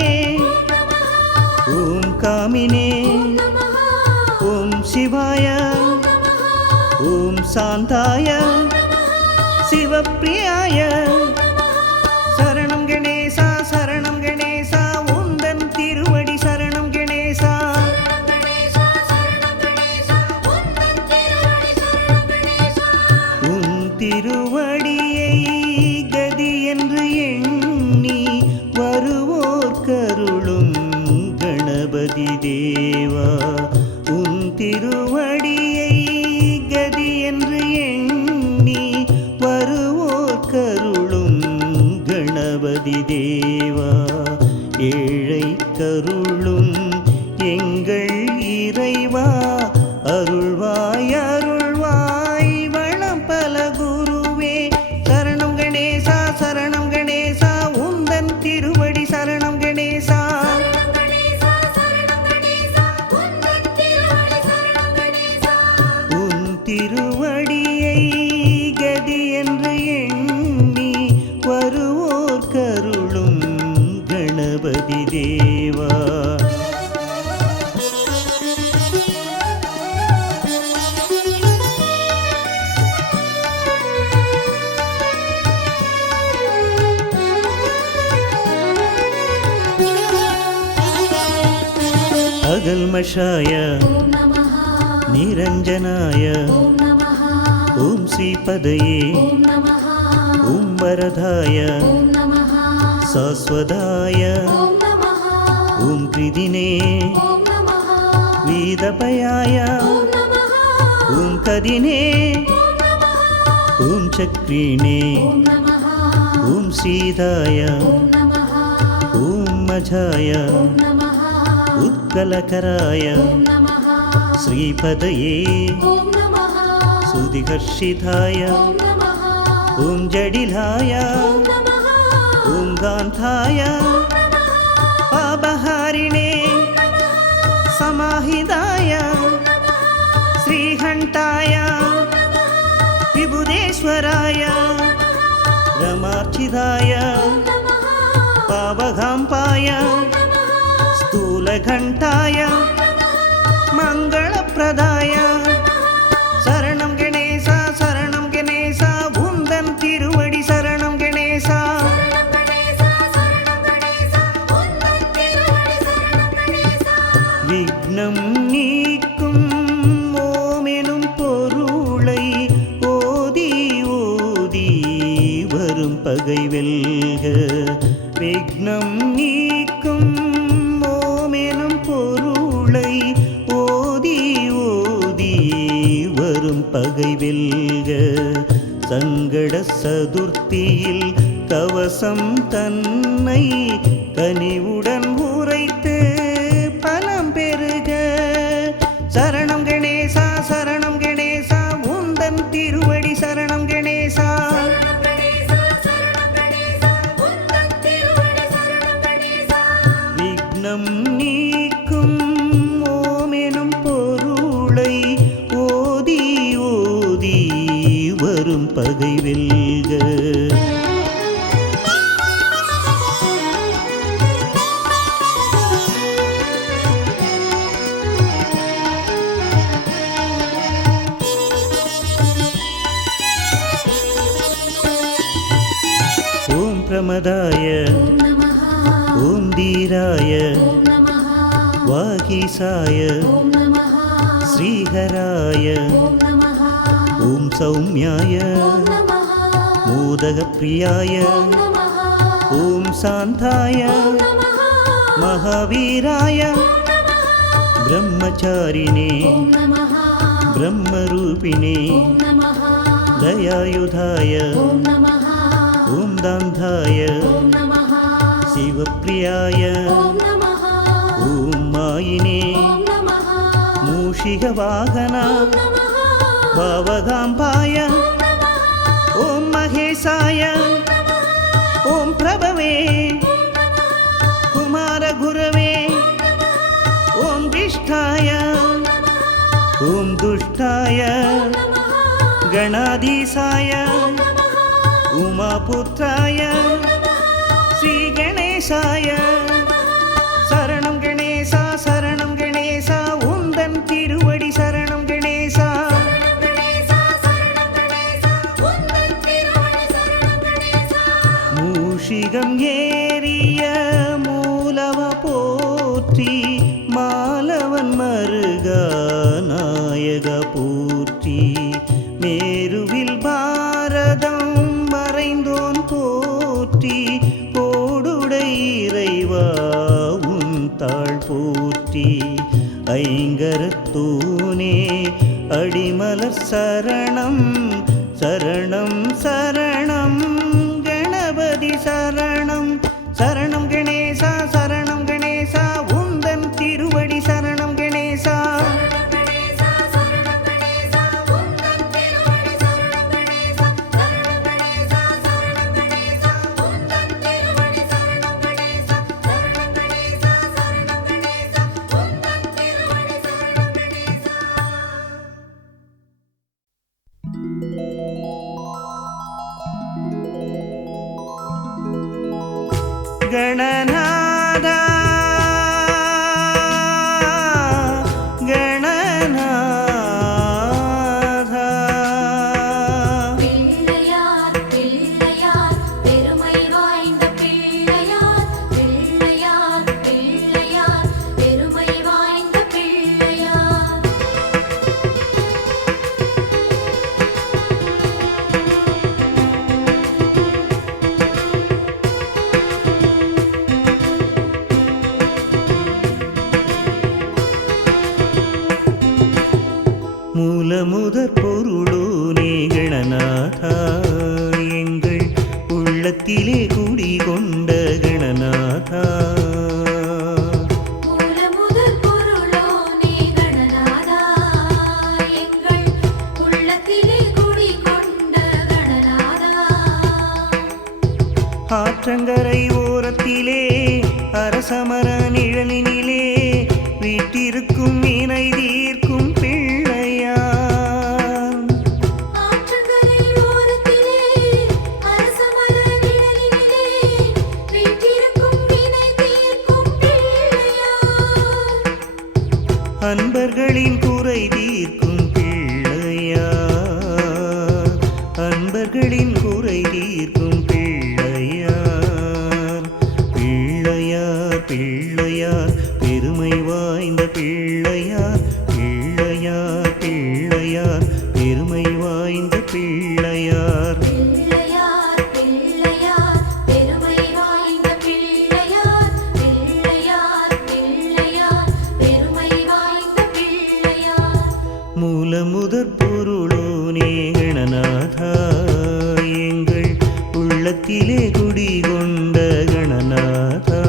ॐ कामिने ॐ शिवाय ॐ शान्ताय शिवप्रियाय शरणं गणेशा उन्दन् तिरुवडि शरणं गणेशा उन् तिरुवडियै गति என்று எண்ணி வருவோர் கருளும் கணபதி தேவா உன் திருவடியை கதி என்று எண்ணி வருவோர் கருளும் தேவா ஏழை கருளும் எங்கள் இறைவா அருள்வாய் அருள்வாய் வளம் பல குருவே சரணம் கணேசா சரணம் கணேசா உந்தன் திருவடி சரணம் கணேசா உன் திருவடியை கதி என்று எண்ணி வருவோர் கருளும் கணபதி தேவா अगल्मषाय निरञ्जनाय ॐ श्रीपदये ॐ वरदाय शाश्वताय ॐ कृदिने वीदपयाय ॐ कदिने ॐ चक्रिणे ॐ सीताय ॐ मझाय उत्कलकराय श्रीपदये सुधिहर्षिताय ॐ जडिलाय ॐ गान्धाय पापहारिणे समाहिताय श्रीघण्टाय विबुधेश्वराय रमार्चिताय पावघाम्पाय स्थूलघण्टाय मङ्गलप्रदाय शरणं गणेशा उन्दन तिरुवडि शरणं गणेशा विघ्नं नीक्कुम ओमेनुम पोरुळै ओदी ओदी वरुम पगै वेल्ग विघ्नं नीक्कुम பொருளை ஓதி ஓதி வரும் பகை வெல்க சங்கட சதுர்த்தியில் கவசம் தன்னை கனிவுடன் உரைத்து பலம் பெறுக சரணம் கணேசா உந்தன் திருவடி சரணம் கணேசா விக்னம் நீக்கும் ஓமெனும் பொருளை ஓதி ஓதி வரும் பகை வெல்க ஓம் பிரமதாய ॐ धीराय वागीसाय श्रीहराय ॐ सौम्याय मोदकप्रियाय ॐ शान्ताय महावीराय ब्रह्मचारिणे ब्रह्मरूपिणे दयायुधाय ॐ दान्धाय शिवप्रियाय ॐ मायिने मूषिकवाहना भावगाम्बाय ॐ महेशाय ॐ प्रभवे कुमारगुरवे ॐ विष्ठाय ॐ दुष्टाय गणाधीशाय उमापुत्राय श्री गणेशाय शरणं गणेशा उन्दन तिरुवडि शरणं गणेशा मूषिकं ஏறிய மூலவ போற்றி மாலவன் மருகா நாயக போற்றி மேருவில் பாரதம் மறைந்தோன் போற்றி கோடுடை இறைவா உன் தாழ் போற்றி ஐங்கரத்தூனே அடிமலர் சரணம் சரணம் சரணம் கணபதி சரணம் ಗಣನಾಥ ಗಣನಾಥ பிள்ளையார் பிள்ளையார் பெருமை வாய்ந்த பிள்ளையார் பிள்ளையார் பிள்ளையார் பெருமை வாய்ந்த பிள்ளையார் மூலமுதற் பொருளோனே கணநாதா எங்கள் உள்ளத்திலே குடிகொண்ட கணநாதா மூலமுதல் பொருளோனே கணநாதா எங்கள் உள்ளத்திலே குடிகொண்ட கணநாதா ஆற்றங்கரை ஓரத்திலே அரசமர நிழலினிலே வீட்டிருக்கும் வினை தீர்க்கும் பிள்ளையார் ஆற்றங்கரை ஓரத்திலே அரசமர நிழலினிலே வீற்றிருக்கும் வினை தீர்க்கும் பிள்ளையார் அன்பர்களின் குறை தீர்க்கும் பிள்ளையார் அன்பர்களின் குறை தீர்க்கும் பிள்ளையார் பிள்ளையார் பிள்ளையார் பெருமை வாய்ந்த பிள்ளையார் பிள்ளையார் பிள்ளையார் பெருமை வாய்ந்த பிள்ளையார் பிள்ளையார் பிள்ளையார் பெருமை வாய்ந்த பிள்ளையார் பிள்ளையார் பிள்ளையார் பெருமை வாய்ந்த பிள்ளையார் மூலமுதற் பொருளோனே கணநாதா எங்கள் உள்ளத்திலே குடிகொண்ட கணநாதா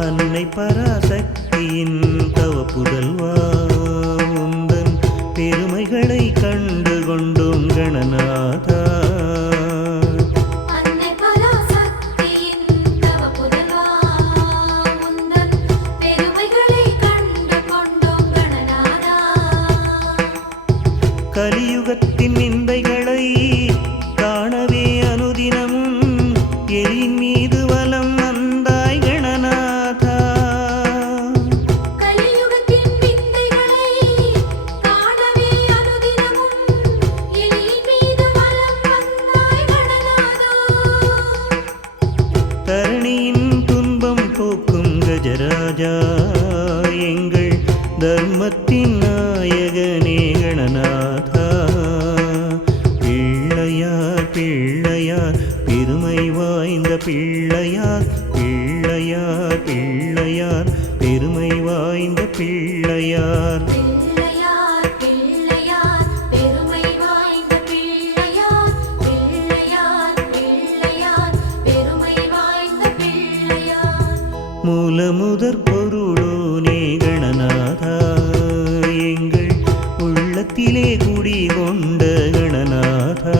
அன்னை பராசக்தியின் தவ புதல்வா உந்தன் பெருமைகளை கண்டு கொண்டோம் கணநாதா அன்னை பராசக்தியின் தவ புதல்வா உந்தன் பெருமைகளை கண்டு கொண்டோம் கணநாதா கலியுகத்தின் நிந்தைகளை காணவே அனுதினமும் எரியின் மீது வலம் வந்தாய் கணநாதா கலியுகத்தின் விந்தைகளை காணவே அனுதினமும் எழில் மீது வலம் வந்தாய் கணநாதா தரணியின் துன்பம் போக்கும் கஜராஜா எங்கள் தர்மத்தின் நாயகனே கணநாதா பிள்ளையார் பிள்ளையார் பெருமை வாய்ந்த பிள்ளையார் பிள்ளையார் பிள்ளையார் பெருமை வாய்ந்த பிள்ளையார் பிள்ளையார் பிள்ளையார் பெருமை வாய்ந்த பிள்ளையார் பிள்ளையார் பிள்ளையார் பெருமை வாய்ந்த பிள்ளையார் மூலமுதற் பொருளோனே கணநாதா எங்கள் உள்ளத்திலே குடிகொண்ட கணநாதா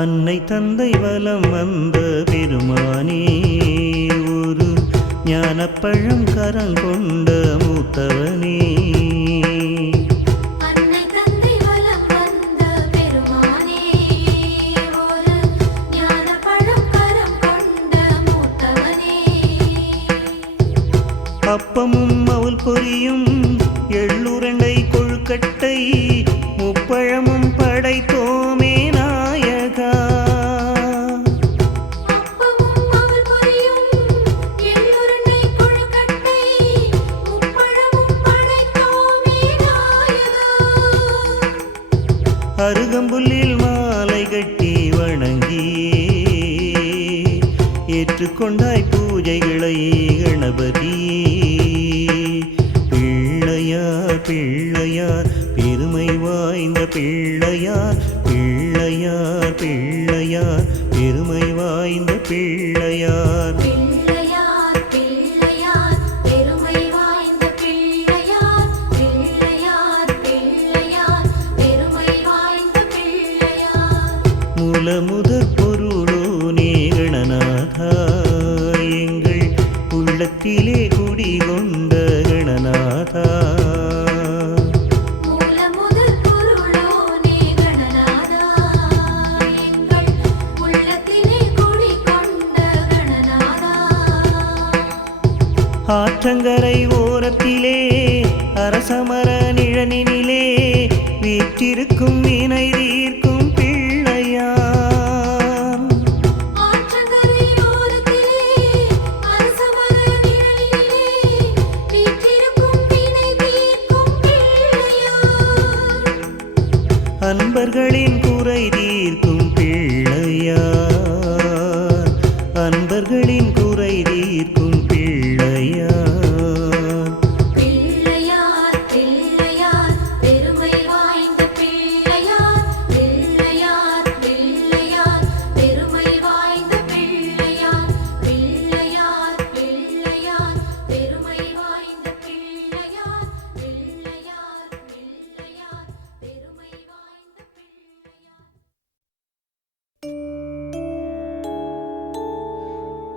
அன்னை தந்தை வலம் வந்த பெருமானே ஒரு ஞானப்பழம் கரங்கொண்ட மூத்தவனே அன்னை தந்தை வலம் வந்த பெருமானே ஒரு ஞானப்பழம் கரம் கொண்ட மூத்தவனே அப்பமும் அவள் பொரியும் எள்ளுருண்டை கொழுக்கட்டை முப்பழமும் படைத்தோமே நாயகா அப்பமும் அவள் பொரியும் எள்ளுருண்டை கொழுக்கட்டை முப்பழமும் படைத்தோமே நாயகா அருகம்புல்லில் மாலை கட்டி வணங்கியே ஏற்றுக்கொண்டாய் பூஜைகளை கணபதியே பிள்ளையார் வாய்ந்த பிள்ளையார் பெருமை வாய்ந்த பிள்ளையார் பிள்ளையார் பிள்ளையார் பெருமை வாய்ந்த பிள்ளையார் பிள்ளையார் பிள்ளையார் பெருமை வாய்ந்த பிள்ளையார் பிள்ளையார் பிள்ளையார் பெருமை வாய்ந்த பிள்ளையார் மூலமுதற் பொருளோனே கணநாதா எங்கள் உள்ளத்திலே குடிகொண்ட கணநாதா மூலமுதற் பொருளோனே கணநாதா எங்கள் உள்ளத்திலே குடிகொண்ட கணநாதா ஆற்றங்கரை ஓரத்திலே அரசமர நிழனினிலே வீற்றிருக்கும் வினை தீர்க்கும் பிள்ளையார் ஆற்றங்கரை ஓரத்திலே அரசமர நிழலிலே வீற்றிருக்கும் வினை தீர்க்கும் பிள்ளையார் அன்பர்களின் குறை தீர்க்கும் பிள்ளையார் அன்பர்களின் குறை தீர்க்கும் பிள்ளையார் பிள்ளையார் பிள்ளையார் பெருமை வாய்ந்த பிள்ளையார் பிள்ளையார் பிள்ளையார் பெருமை வாய்ந்த பிள்ளையார் பிள்ளையார் பிள்ளையார் பெருமை வாய்ந்த பிள்ளையார் பிள்ளையார் பிள்ளையார் பெருமை வாய்ந்த பிள்ளையார்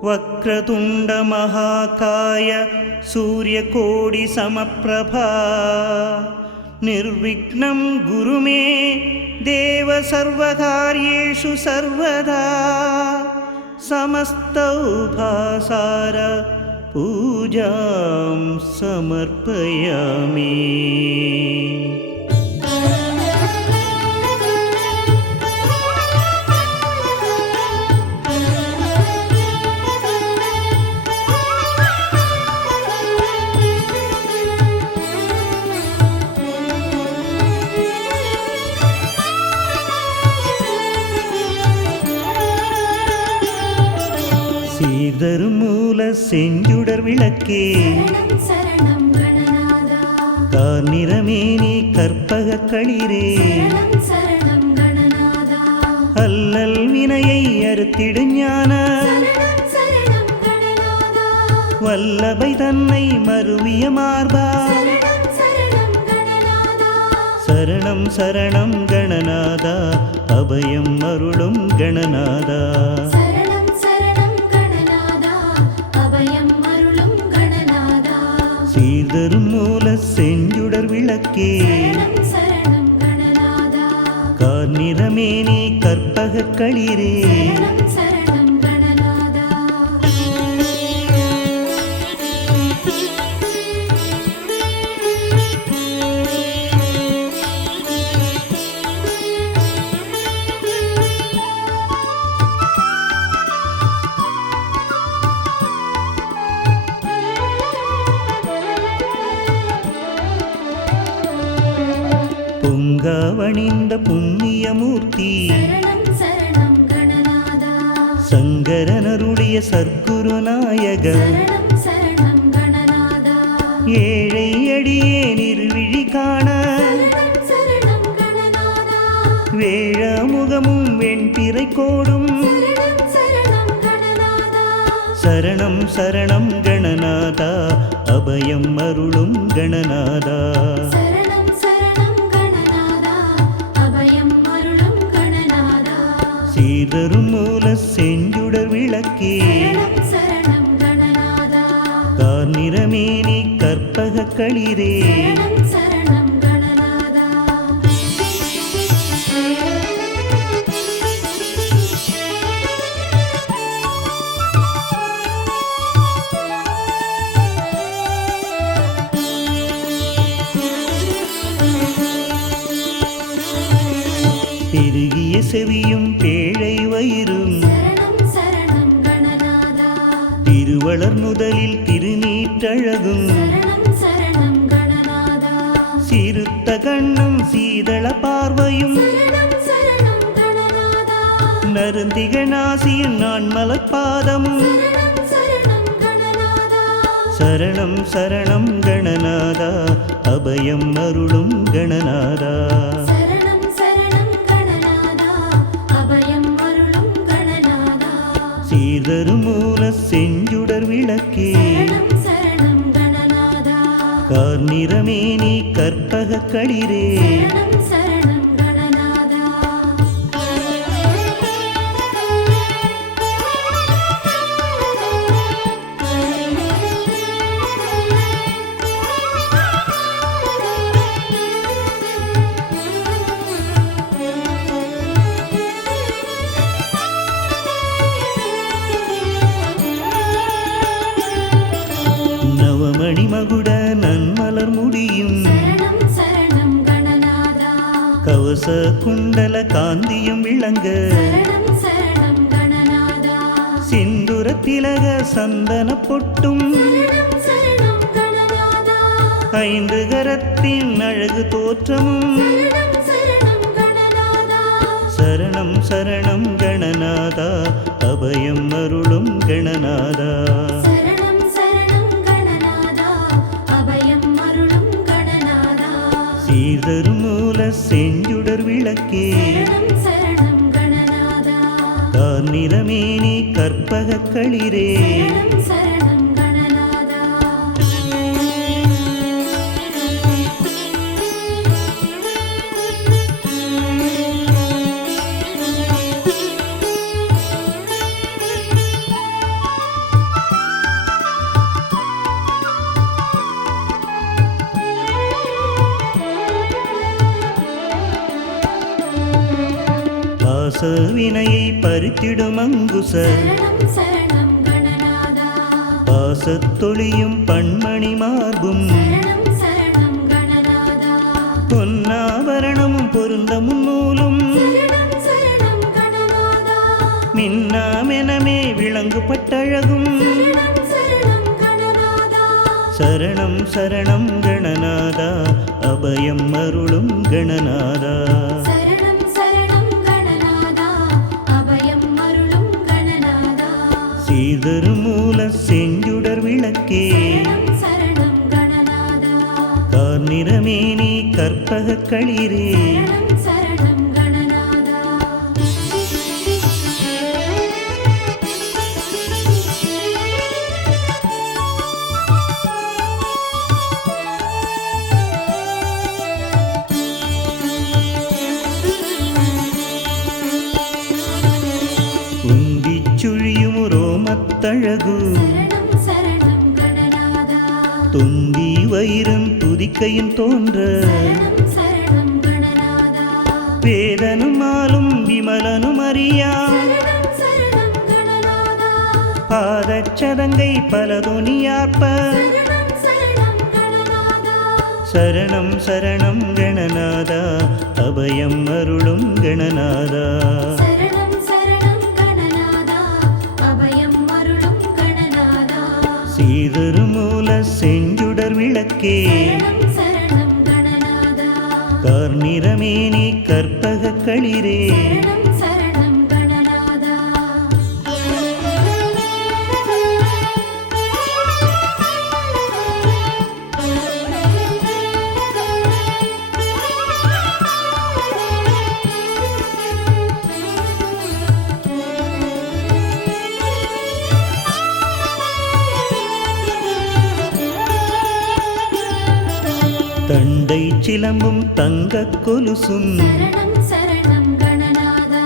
வக்ரதுண்ட மகாகாய சூரியகோடி சமப்பிரபா நிர்விக்னம் குருமே தேவ சர்வகார்யேஷு சர்வதா சமஸ்தௌபாசார பூஜாம் சமர்ப்பயாமி சீர்தரும் மூல செஞ்சுடர் விளக்கே சரணம் சரணம் கணநாதா கார்நிறமேனி கற்பக களிரே சரணம் சரணம் கணநாதா அல்லல் வினையை அறுத்திடு ஞான சரணம் சரணம் கணநாதா வல்லபை தன்னை மருவிய மார்பா சரணம் சரணம் கணநாதா சரணம் சரணம் கணநாதா அபயம் அருளும் கணநாதா சரணம் சரணம் கணநாதா அபயம் அருளும் கணநாதா சீர்தரும் மூல செஞ்சுடர் விளக்கே சரணம் சரணம் கணநாதா கார்நிறமேனி கற்பக களிரே சரணம் சரணம் கணநாதா பொங்காவணிந்த புண்ணியமூர்த்தி சரணம் சரணம் கணநாதா சங்கரனருடைய சர்க்குருநாயக சரணம் சரணம் கணநாதா ஏழை அடியே நிர்விழி காண சரணம் சரணம் கணநாதா வேழ முகமும் வெண்பிறை கோடும் சரணம் சரணம் கணநாதா சரணம் சரணம் கணநாதா அபயம் அருளும் கணநாதா சரணம் சரணம் கணநாதா அபயம் அருளும் கணநாதா சீர்தரும் மூல செஞ்சுடர் விளக்கே சரணம் சரணம் கணநாதா கார்நிறமேனி கற்பக களிரே சரணம் சரணம் கணநாதா பெருகிய செவியும் பேழை வயிறும் சரணம் சரணம் கணநாதா திருவளர் முதலில் திருநீற்றழகும் சரணம் சரணம் கணநாதா சிறுத்த கண்ணும் சீதள பார்வையும் சரணம் சரணம் கணநாதா நருந்திக நாசியின் நான் மலர்பாதமும் சரணம் சரணம் கணநாதா சரணம் சரணம் கணநாதா அபயம் அருளும் கணநாதா சரணம் சரணம் கணநாதா அபயம் அருளும் கணநாதா சீர்தரும் மூல செஞ்சுடர் விளக்கே சரணம் சரணம் கணநாதா கார்நிறமேனி கற்பக களிரே சரணம் சரணம் கணநாதா நவமணி மகுட நன்மலர் முடியும் சரணம் சரணம் கணநாதா கவச குண்டல காந்தியும் விளங்க சரணம் சரணம் கணநாதா சிந்துர திலக சந்தன பொட்டும் சரணம் சரணம் கணநாதா ஐந்து கரத்தின் அழகு தோற்றமும் சரணம் சரணம் கணநாதா சரணம் சரணம் கணநாதா அபயம் அருளும் கணநாதா சரணம் சரணம் கணநாதா அபயம் அருளும் கணநாதா சீர்தரும் மூல செஞ்சுடர் விளக்கே சரணம் சரணம் கணநாதா கார்நிறமேனி கற்பக களிரே சரணம் சரணம் கணநாதா பாச வினையை பறித்திடும் அங்குச சரணம் சரணம் கணநாதா பாசத்தொழியும் பண்மணி மார்பும் சரணம் சரணம் கணநாதா பொன்னாபரணமும் பொருந்தமும் நூலும் சரணம் சரணம் கணநாதா மின்னாமெனமே விளங்கு பட்டழகும் சரணம் சரணம் கணநாதா சரணம் சரணம் கணநாதா அபயம் அருளும் கணநாதா சரணம் சரணம் கணநாதா அபயம் அருளும் கணநாதா சீர்தரும் மூல செஞ்சுடர் விளக்கே சரணம் சரணம் கணநாதா கார்நிறமேனி கற்பக களிரே சரணம் சரணம் கணநாதா உந்திச் சுழியும் ரோமத்தழகு சரணம் சரணம் கணநாதா தொந்தி வயிறும் துதிக்கையும் தோன்ற சரணம் சரணம் கணநாதா வேதனும் மாலும் விமலனும் அறியா சரணம் சரணம் கணநாதா பாதச்சதங்கை பலதொனியார்ப்ப சரணம் சரணம் கணநாதா சரணம் சரணம் கணநாதா அபயம் அருளும் கணநாதா சரணம் சரணம் கணநாதா அபயம் அருளும் கணநாதா சீர்தரும் மூல செஞ்சுடர் விளக்கே சரணம் சரணம் கணநாதா கார்நிறமேனி கற்பக களிரே சரணம் சரணம் கணநாதா தண்டை சிலம்பும் தங்கக் கொலுசும் சரணம் சரணம் கணநாதா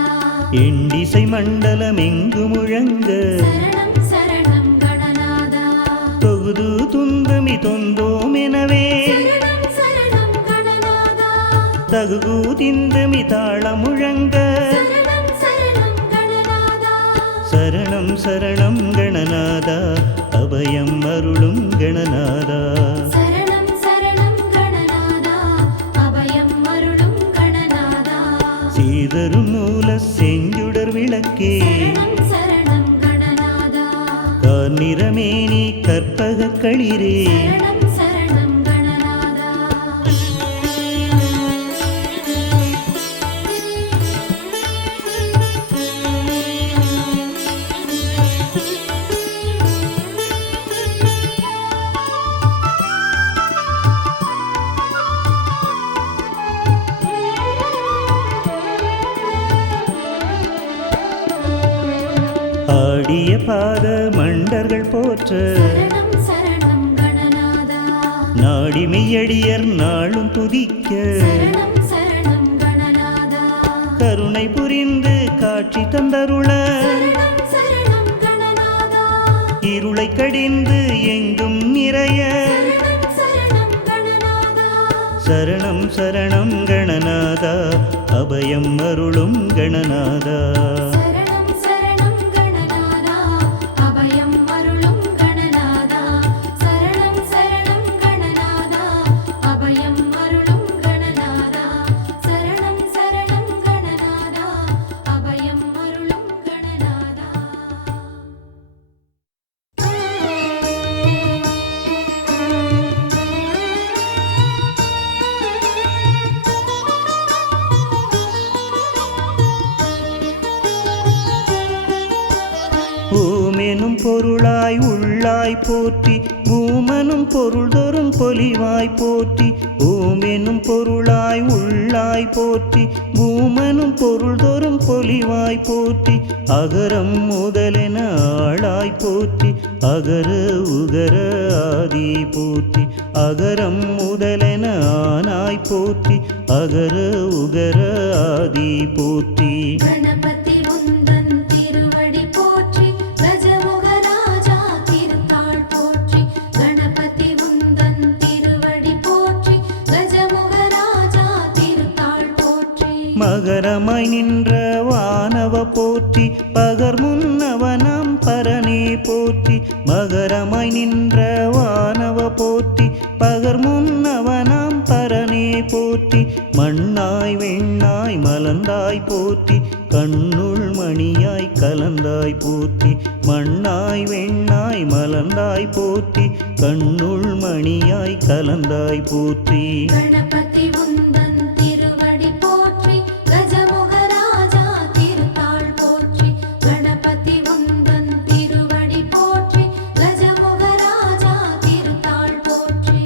எண்டிசை மண்டலம் எங்கு முழங்க சரணம் சரணம் கணநாதா தொகுது துந்தமி தொந்தோம் எனவே சரணம் சரணம் கணநாதா தகுகு திந்தமி தாள முழங்க சரணம் சரணம் கணநாதா சரணம் சரணம் கணநாதா அபயம் அருளும் கணநாதா சரணம் சரணம் கணநாதா அபயம் அருளும் கணநாதா சீதரும் மூல செஞ்சுடர் விளக்கே சரணம் சரணம் கணநாதா கார்நிறமேனி கற்பக களிரே சரணம் சரணம் கணநாதா பாத மண்டர்கள் போற்ற சரணம் சரணம் கணநாதா நாடி மெய்யடியர் நாளும் துதிக்க சரணம் சரணம் கணநாதா கருணை புரிந்து காட்சி தந்தருள சரணம் சரணம் கணநாதா இருளை கடிந்து எங்கும் நிறைய சரணம் சரணம் கணநாதா சரணம் சரணம் கணநாதா அபயம் அருளும் கணநாதா சரணம் சரணம் கணநாதா அபயம் அருளும் கணநாதா சரணம் சரணம் கணநாதா அபயம் அருளும் கணநாதா சரணம் சரணம் கணநாதா அபயம் அருளும் கணநாதா ஓமெனும் பொருளாய் உள்ளாய் போற்றி பூமனும் பொருள் தோறும் பொலிவாய் போற்றி ஓமெனும் பொருளாய் உள்ளாய் போற்றி பூமனும் பொருள் தோறும் பொலிவாய் போற்றி அகரம் முதலென ஆளாய் போற்றி அகர உகர ஆதி போற்றி அகரம் முதலென ஆனாய் போற்றி அகர உகர ஆதி போற்றி கணபதி உந்தன் திருவடி போற்றி கஜமுகராஜா திருத்தாள் போற்றி கணபதி உந்தன் திருவடி போற்றி கஜமுகராஜா திருத்தாள் போற்றி மகரமாய் நின்ற வானவ போற்றி பகர் முன்னவனாம் பரனே போற்றி மகரமாய் நின்ற வானவ போற்றி பகர் முன்னவனாம் பரனே போற்றி மண்ணாய் வெண்ணாய் மலர்ந்தாய் போற்றி கண்ணுள் மணியாய் கலந்தாய் போற்றி மண்ணாய் வெண்ணாய் மலர்ந்தாய் போற்றி கண்ணுள் மணியாய் கலந்தாய் போற்றி கணபதி உந்தன் திருவடி போற்றி கஜமுகராஜா திருத்தாள் போற்றி கணபதி உந்தன் திருவடி போற்றி கஜமுகராஜா திருத்தாள் போற்றி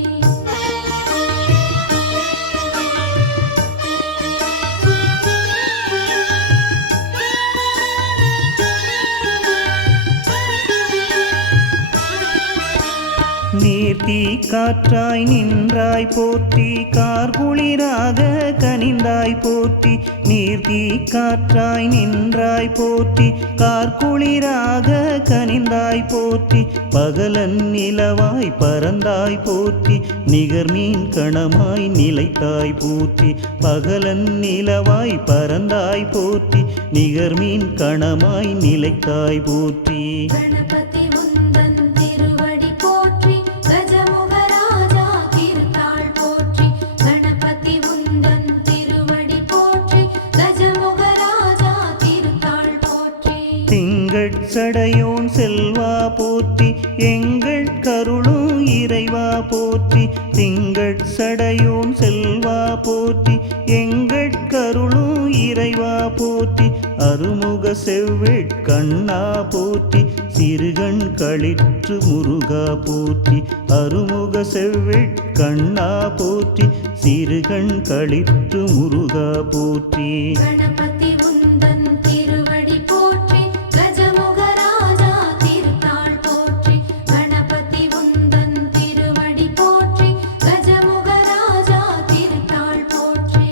நீர்த்தி காற்றாய் நின்றாய் போற்றி கார்குளிராக கனிந்தாய் போற்றி நீர்த்தி காற்றாய் நின்றாய் போற்றி கார்குளிராக கனிந்தாய் போற்றி பகலன் நிலவாய் பறந்தாய் போற்றி நிகர்மீன் கணமாய் நிலைத்தாய் போற்றி பகலன் நிலவாய் பறந்தாய் போற்றி நிகர்மீன் கணமாய் நிலைத்தாய் போற்றி கணபதி உந்தன் திருவடி போற்றி கஜமுகராஜா திருத்தாள் போற்றி கணபதி உந்தன் திருவடி போற்றி கஜமுகராஜா திருத்தாள் போற்றி திங்கள் சடையோன் செல்வா போற்றி எங்கள் கருளும் இறைவா போற்றி திங்கள் சடையோன் செல்வா போற்றி எங்கள் கருளும் இறைவா போற்றி அருமுக செவ்வேட் கண்ணா போற்றி சிறுகண் களிற்று முருகா போற்றி அருமுக செவ்வேட் கண்ணா போற்றி சிறுகண் களிற்று முருகா போற்றி கணபதி உந்தன் திருவடி போற்றி கஜமுகராஜா திருத்தாள் போற்றி கணபதி உந்தன் திருவடி போற்றி கஜமுகராஜா திருத்தாள் போற்றி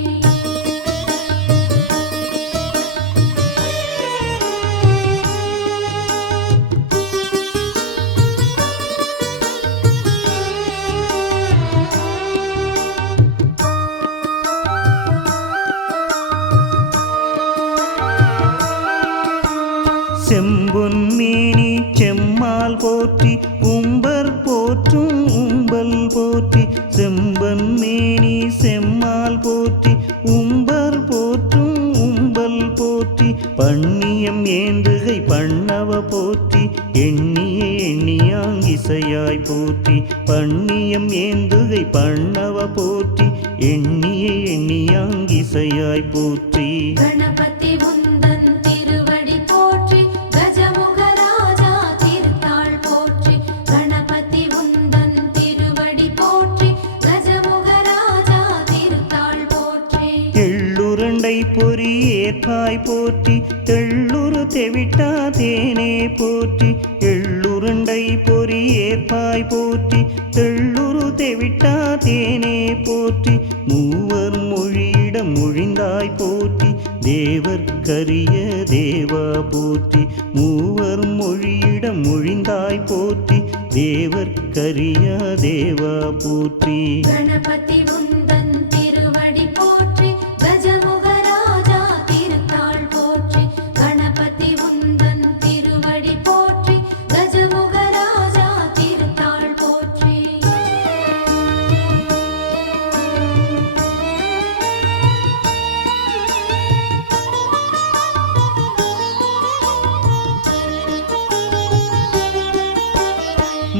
செம்பொன் மேனி செம்மால் போற்றி உம்பர் போற்றும் உம்பல் போற்றி செம்பன் மேனி செம்மால் போற்றி உம்பர் போற்றும் உம்பல் போற்றி பண்ணியம் ஏந்துகை பண்ணவ போற்றி எண்ணிய எண்ணியாங்கிசையாய் போற்றி பண்ணியம் ஏந்துகை பண்ணவ போற்றி எண்ணிய எண்ணியாங்கிசையாய் போற்றி கணபதி உந்தன் திருவடி போற்றி கஜமுகராஜா திருத்தாள் போற்றி கணபதி உந்தன் திருவடி போற்றி கஜமுகராஜா திருத்தாள் போற்றி எள்ளுருண்டை எள்ளுருண்டை பொறி ஏற்பாய் போற்றி தெள்ளுரு தெவிட்டா தேனே போற்றி எள்ளுருண்டை பொறி ஏற்பாய் போற்றி தெள்ளுரு தெவிட்டா தேனே போற்றி மூவர் மொழியிடம் மொழிந்தாய் போற்றி தேவர்க்கரிய தேவா போற்றி மூவர் மொழியிடம் மொழிந்தாய் போற்றி தேவர்க்கரிய தேவா போற்றி கணபதி உந்தன் திருவடி போற்றி கஜமுகராஜா திருத்தாள் போற்றி கணபதி உந்தன் திருவடி போற்றி கஜமுகராஜா திருத்தாள் போற்றி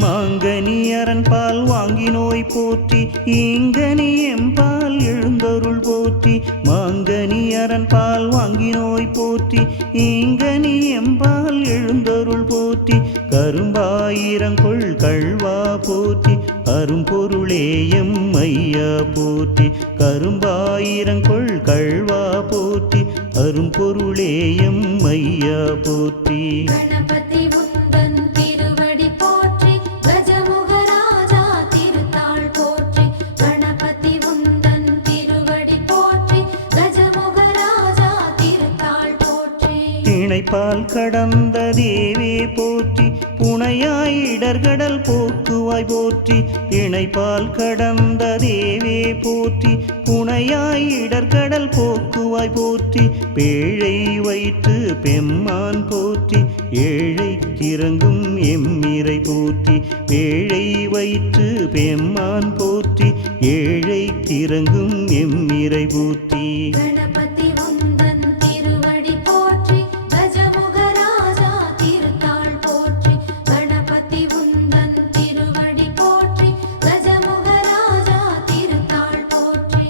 மாங்கனி அரண்பால் வாங்கினோய் போற்றி ஈங்கனி எம்பால் எழுந்தருள் போற்றி மாங்கனி அரண்பால் வாங்கினோய் போற்றி ஈங்கனி எம்பால் எழுந்தருள் போற்றி கரும்பாயிரங்கொள் கள்வா போற்றி அரும்பொருளேயம் ஐயா போற்றி கரும்பாயிரங்கொள் கள்வா போற்றி அரும்பொருளேயம் ஐயா போற்றி கணபதி உந்தன் திருவடி போற்றி கஜமுகராஜா திருத்தாள் போற்றி கணபதி உந்தன் திருவடி போற்றி கஜமுகராஜா திருத்தாள் போற்றி இணைப்பால் கடந்த தேவே போற்றி புனையாய் இடர்கடல் போக்குவாய் போற்றி இணைப்பால் கடந்த தேவே போற்றி புனையாய் இடர்கடல் போக்குவாய் போற்றி பேழை வைத்து பெம்மான் போற்றி ஏழை கிறங்கும் எம்மிரை போற்றி பேழை வைத்து பெம்மான் போற்றி ஏழை கிறங்கும் எம்மிரை போற்றி கணபதி உந்தன் திருவடி போற்றி கஜமுகராஜா திருத்தாள் போற்றி கணபதி உந்தன் திருவடி போற்றி கஜமுகராஜா திருத்தாள் போற்றி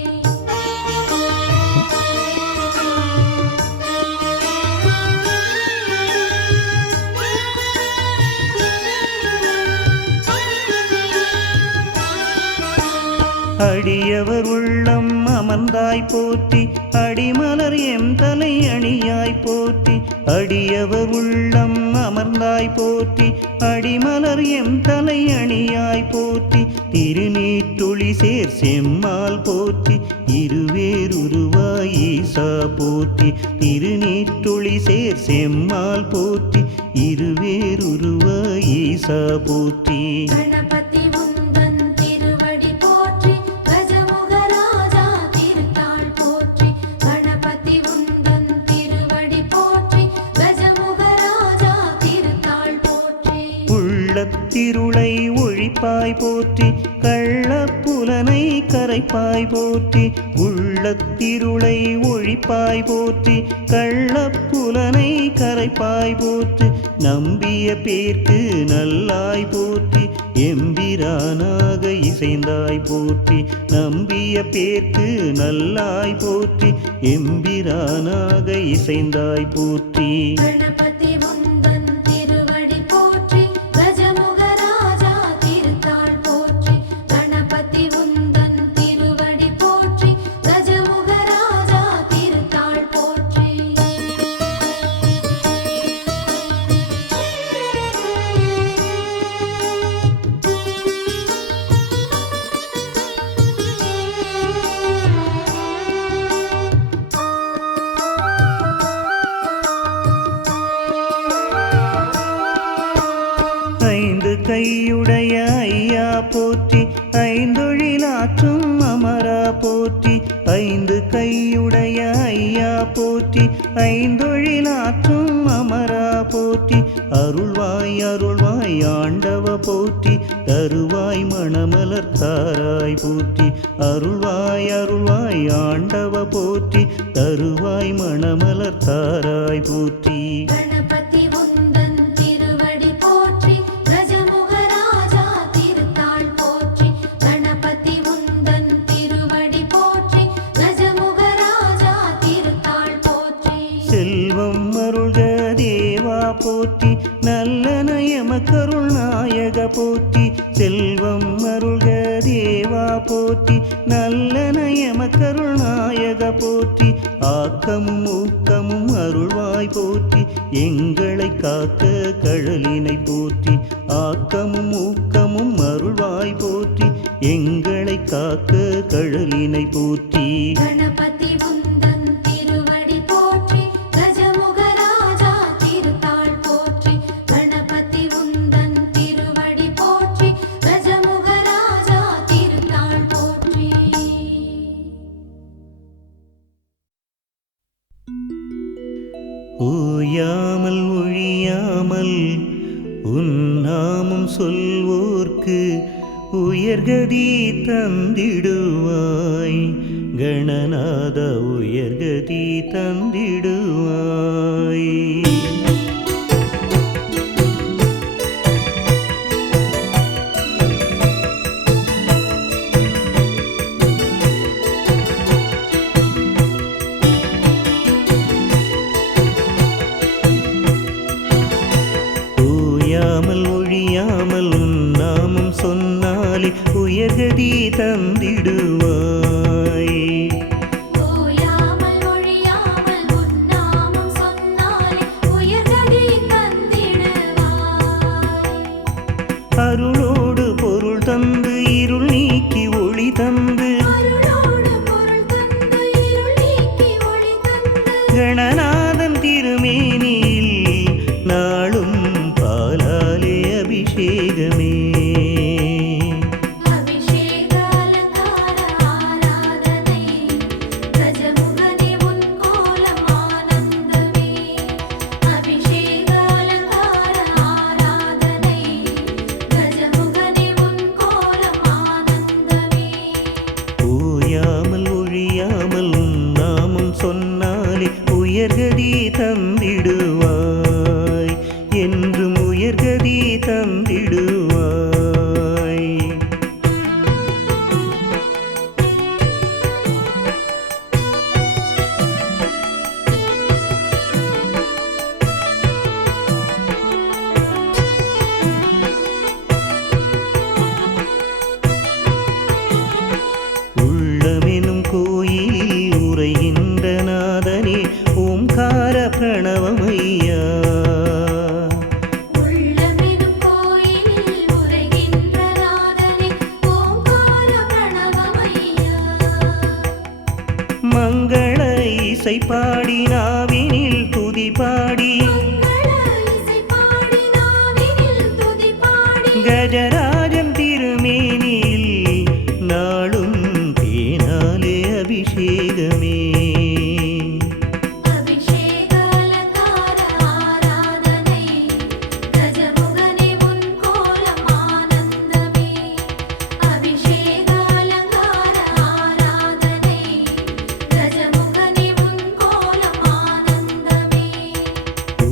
அடியவர் உள்ளம் அமர்ந்தாய் போற்றி அடிமலர் எம் தலை அணியாய் போற்றி அடியவர் உள்ளம் அமர்ந்தாய் போற்றி அடிமலர் எம் தலை அணியாய் போற்றி திருநீற்றொளி சேர் செம்மால் போற்றி இருவேருருவாய் ஈசா போற்றி திருநீற்றொளி சேர் செம்மால் போற்றி இருவேருருவாய் ஈசா போற்றி கணபதி உந்தன் திருவடி போற்றி கஜமுகராஜா திருத்தாள் போற்றி கணபதி உந்தன் திருவடி போற்றி கஜமுகராஜா திருத்தாள் போற்றி உள்ளத்திருளை ஒழிப்பாய் போற்றி கள்ளப்புலனை கரைப்பாய் போற்றி உள்ளத்திருளை ஒழிப்பாய் போற்றி கள்ளப்புலனை கரைப்பாய் போற்றி நம்பிய பேர்க்கு நல்லாய் போற்றி எம்பிரானாக இசைந்தாய் போற்றி நம்பிய பேர்க்கு நல்லாய் போற்றி எம்பிரானாக இசைந்தாய் போற்றி கணபதி உந்தன் திருவடி போற்றி கஜமுகராஜா திருத்தாள் போற்றி கணபதி உந்தன் திருவடி போற்றி கஜமுகராஜா திருத்தாள் போற்றி ஐந்து கையுடைய ஐயா போற்றி ஐந்தொழிலாற்றும் அமரா போற்றி ஐந்து கையுடைய ஐயா போற்றி ஐந்தொழிலாற்றும் அமரா போற்றி அருள்வாய் அருள்வாய் ஆண்டவ போற்றி தருவாய் மணமலர் தாராய் போற்றி அருள்வாய் அருள்வாய் ஆண்டவ போற்றி தருவாய் மணமலர் தாராய் போற்றி கணபதி உந்தன் திருவடி போற்றி கஜமுகராஜா திருத்தாள் போற்றி கணபதி உந்தன் திருவடி போற்றி கஜமுகராஜா திருத்தாள் போற்றி செல்வம் அருள்க தேவா போற்றி நல்லன எமக்கருள் நாயக போற்றி செல்வம் அருள்க தேவா போற்றி நல்லன எமக்க எமக்கருள் நாயக போற்றி ஆக்கமும் ஊக்கமும் அருள்வாய் போற்றி எங்களை காக்க கழலினை போற்றி ஆக்கமும் ஊக்கமும் அருள்வாய் போற்றி எங்களை காக்க கழலினை போற்றி கணபதி உந்தன் திருவடி போற்றி கஜமுகராஜா திருத்தாள் போற்றி கணபதி உந்தன் திருவடி போற்றி கஜமுகராஜா திருத்தாள் போற்றி ஓயாமல் ஒழியாமல் உன்னாமம் சொல்வோர்க்கு உயர்கதி தந்திடுவாய் கணநாத உயர்கதி தந்திடுவாய் ஓயாமல் ஒழியாமல் உன்னாமம் சொன்னாலே உயர்கதி தந்திடுவாய் ஓயாமல் ஒழியாமல் உன்னாமம் சொன்னாலே உயர்கதி தந்திடுவாய் அருளோடு பொருள் தந்து இருள் நீக்கி ஒளி தந்து அருளோடு பொருள் தந்து இருள் நீக்கி ஒளி தந்து கணநாதன் திருமேனியில் நாளும் பாலாலே அபிஷேகமே அபிஷேக அலங்கார ஆராதனை கஜமுகனே உன் கோலம் ஆனந்தமே அபிஷேக அலங்கார ஆராதனை கஜமுகனே உன் கோலம் ஆனந்தமே ஓயாமல் ஒழியாமல் உன் நாமம் சொன்னாலே உயர்கதி தந்திடுவாய் என்றும் உயர்கதி தந்திடுவாய் உள்ளமெனும் கோயிலில் உரைகின்ற நாதனே ஓம்கார பிரணவமையா உள்ளமெனும் கோயிலில் உரைகின்ற நாதனே ஓங்கார பிரணவமையா மங்கள இசை பாடி நாவினில் துதி பாடி மங்கள இசை பாடி நாவினில் துதி பாடி கஜராஜன் திருமேனியில் நாளும் தேனாலே அபிஷேகமே அபிஷேக அலங்கார ஆராதனை கஜமுகனே உன் கோலம் ஆனந்தமே அபிஷேக அலங்கார ஆராதனை கஜமுகனே உன் கோலம் ஆனந்தமே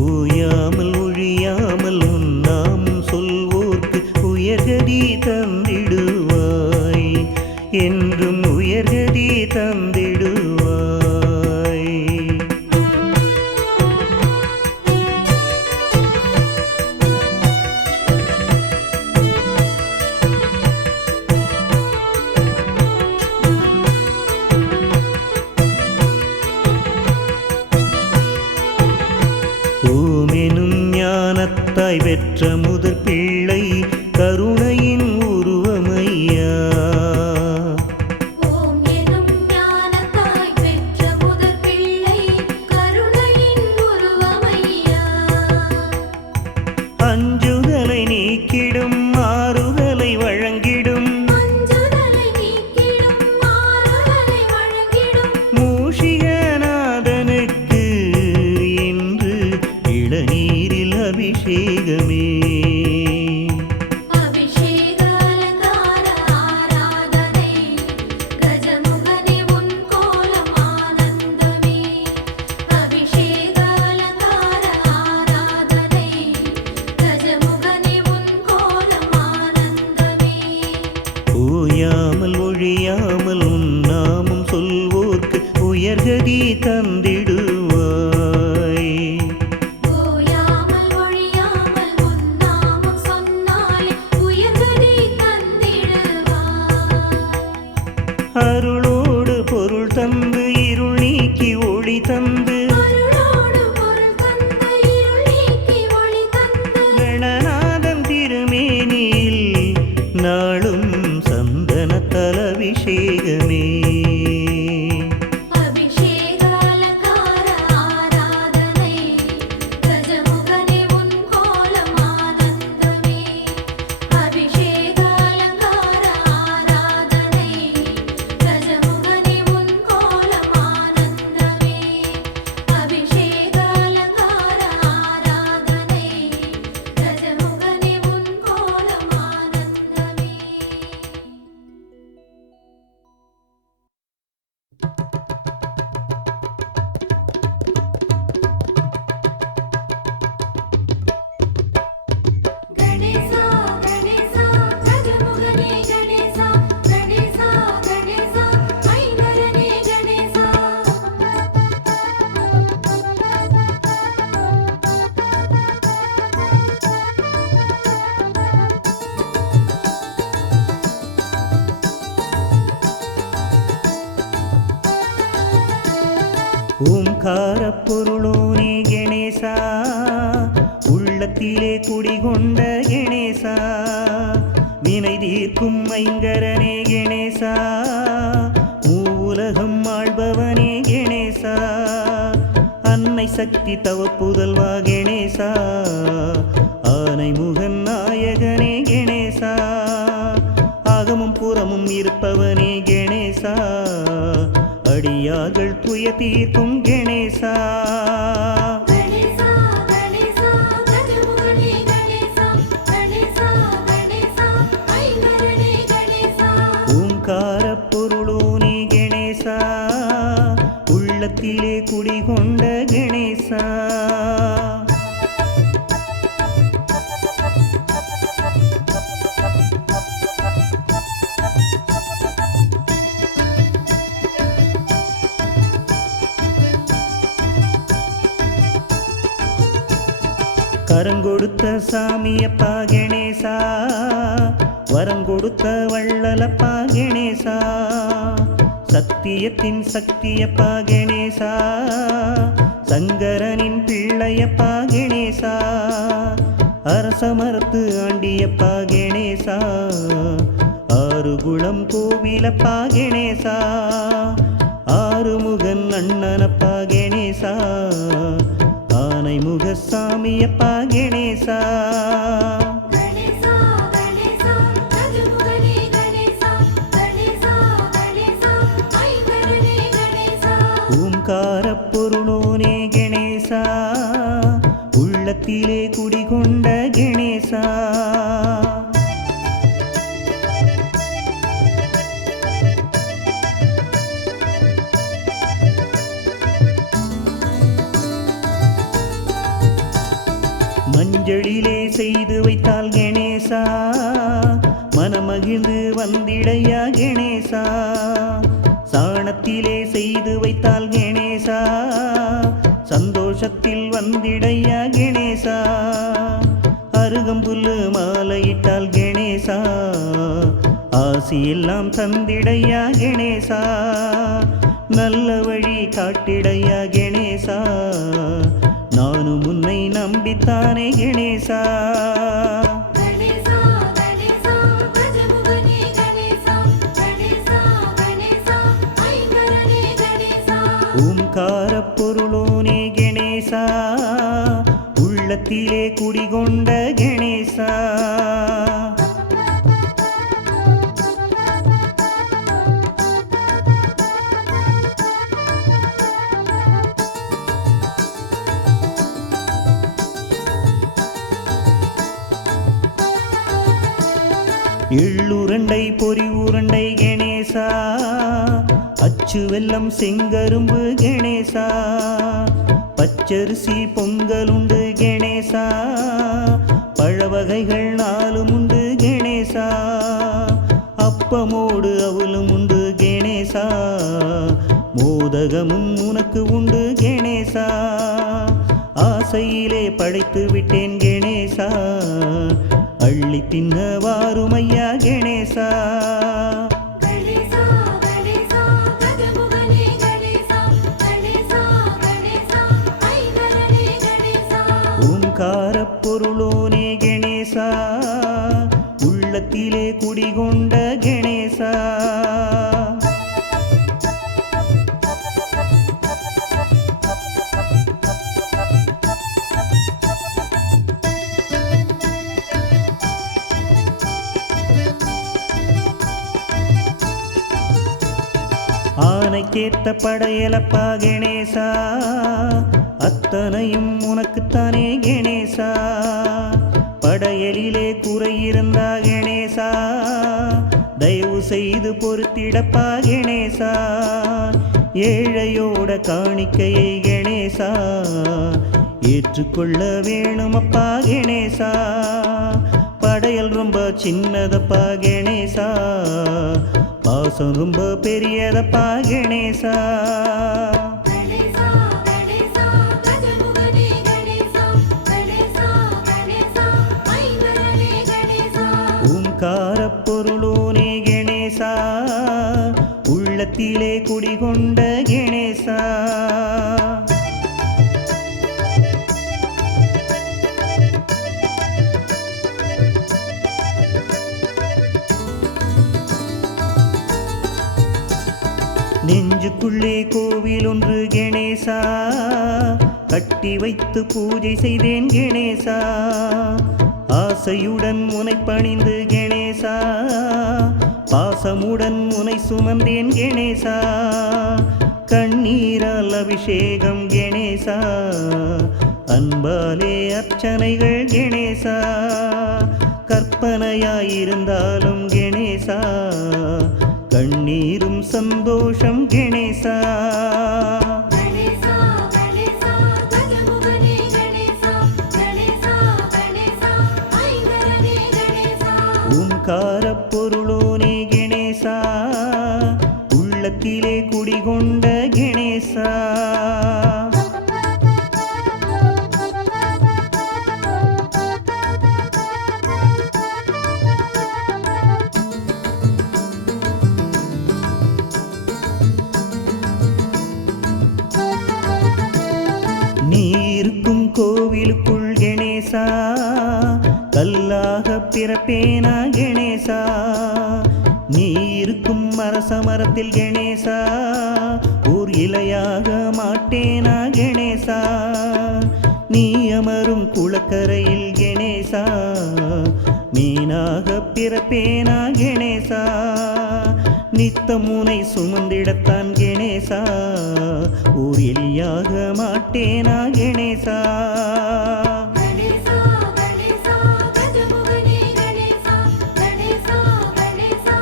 ஓயாமல் ஒழியாமல் உன் நாமம் சொல்வோர்க்கு உயர்கதி தந்திடுவாய் என்றும் உயர்கதி தந்திடுவாய் ஓமெனும் ஞானத்தாய் பெற்ற முதற் பிள்ளை கருணையின் உருவமையா ஓம் எனும் ஞானத்தாய் பெற்ற முதற் பிள்ளை கருணையின் உருவமையா அஞ்சுதலை நீக்கிடும் ஆறுதலை வழங்கிடும் அஞ்சுதலை நீக்கிடும் ஆறுதலை வழங்கிடும் மூஷிகநாதனுக்கு இன்று இளநீரில் அபிஷேகமே அபிஷேக அலங்கார ஆராதனை கஜமுகனே உன் கோலம் ஆனந்தமே அபிஷேக அலங்கார ஆராதனை கஜமுகனே உன் கோலம் ஆனந்தமே ஓயாமல் ஒழியாமல் உன் நாமம் சொல்வோர்க்கு உயர்கதி தந்திடுவாய் ஓயாமல் ஒழியாமல் உன் நாமம் சொன்னாலே உயர்கதி தந்திடுவாய் அருளோடு பொருள் ஓம்கார பொருளோனே கணேசா, உள்ளத்திலே குடிகொண்ட கணேசா, வினை தீர்க்கும் ஐங்கரனே கணேசா, மூவுலகம் ஆள்பவனே கணேசா, அன்னை சக்தி தவ புதல்வா கணேசா, ஆனை முகன் நாயகனே கணேசா, அகமும் புறமும் இருப்பவனே கணேசா, அடியார்கள் துய தீர்க்கும் கணேசா. கணேசா கணேசா கஜமுகனே கணேசா, கணேசா கணேசா ஐங்கரனே கணேசா. ஓம்கார பொருளோனே கணேசா, உள்ளத்திலே குடிகொண்ட கணேசா. கரங்கொடுத்த சாமியப்பா கணேசா, வரங்கொடுத்த வள்ளலப்பா கணேசா, சத்தியத்தின் சக்தியப்பா கணேசா, சங்கரனின் பிள்ளையப்பா கணேசா, அரசமரத்து ஆண்டியப்பா கணேசா, ஆறுகுளம் கோவிலப்பா கணேசா, ஆறுமுகன் அண்ணனப்பா கணேசா, ஆனைமுக சாமியப்பா கணேசா. கணேசா கணேசா கஜமுகனே கணேசா, கணேசா கணேசா ஐங்கரனே கணேசா. ஓம்கார பொருளோனே கணேசா, உள்ளத்திலே குடிகொண்ட கணேசா. மஞ்சளிலே செய்து வைத்தால் கணேசா, மனமகிழ்ந்து வந்திடையா கணேசா, சாணத்திலே செய்து வைத்தால் கணேசா, சந்தோஷத்தில் வந்திடையா கணேசா, அருகம்புல்லு மாலையிட்டால் கணேசா, ஆசியெல்லாம் தந்திடையா கணேசா, நல்ல வழி காட்டிடையா கணேசா, நானும் உன்னை நம்பித்தானே கணேசா. கணேசா கணேசா கஜமுகனே கணேசா, கணேசா கணேசா ஐங்கரனே கணேசா. ஓம்கார பொருளோனே கணேசா, உள்ளத்திலே குடிகொண்ட கணேசா. எள்ளுருண்டை பொறி உருண்டை கணேசா, அச்சு வெல்லம் செங்கரும்பு கணேசா, பச்சரிசி பொங்கலுண்டு கணேசா, பழவகைகள் நாலும் உண்டு கணேசா, அப்பமோடு அவலும் உண்டு கணேசா, மோதகமும் உனக்கு உண்டு கணேசா, ஆசையிலே படைத்து விட்டேன் கணேசா, அள்ளி தின்ன வாருமையா கணேசா. கணேசா கணேசா கஜமுகனே கணேசா, கணேசா கணேசா ஐங்கரனே கணேசா. ஓம்கார பொருளோனே கணேசா, உள்ளத்திலே குடிகொண்ட கணேசா. ஆனைக்கேத்த படையலப்பா கணேசா, அத்தனையும் உனக்குத்தானே கணேசா, படையலிலே குறையிருந்தா கணேசா, தயவு செய்து பொறுத்திடப்பா கணேசா, ஏழையோட காணிக்கையை கணேசா, ஏற்றுக்கொள்ள வேணுமப்பா கணேசா, படையல் ரொம்ப சின்னதப்பா கணேசா, பாசம் ரொம்ப பெரியதப்பா கணேசா. கணேசா கணேசா கஜமுகனே கணேசா, கணேசா கணேசா ஐங்கரனே கணேசா. ஓம்கார பொருளோனே கணேசா, உள்ளத்திலே குடிகொண்ட கணேசா. நெஞ்சுக்குள்ளே கோவில் ஒன்று கணேசா, கட்டி வைத்து பூஜை செய்தேன் கணேசா. ஆசையுடன் உனை பணிந்து கணேசா, பாசமுடன் உனை சுமந்தேன் கணேசா. கண்ணீரால் அபிஷேகம் கணேசா, அன்பாலே அர்ச்சனைகள் கணேசா. கற்பனையாயிருந்தாலும் கணேசா, கண்ணீரும் சந்தோஷம் கணேசா. கணேசா கணேசா கஜமுகனே கணேசா, கணேசா கணேசா ஐங்கரனே கணேசா. ஓம்காரப் பொருளோனே கணேசா, உள்ளத்திலே குடிகொண்ட கணேசா. நீ இருக்கும் கோவிலுக்குள் கணேசா, கல்லாக பிறப்பேனா கணேசா. நீ இருக்கும் அரச மரத்தில் கணேசா, ஓர் இலையாக மாட்டேனா கணேசா. நீ அமரும் குளக்கரையில் கணேசா, மீனாக பிறப்பேனா கணேசா. நித்தம் உனை சுமந்திடத்தான் கணேசா, ஓர் எலியாக மாட்டேனா கணேசா. கணேசா கணேசா கஜமுகனே கணேசா, கணேசா கணேசா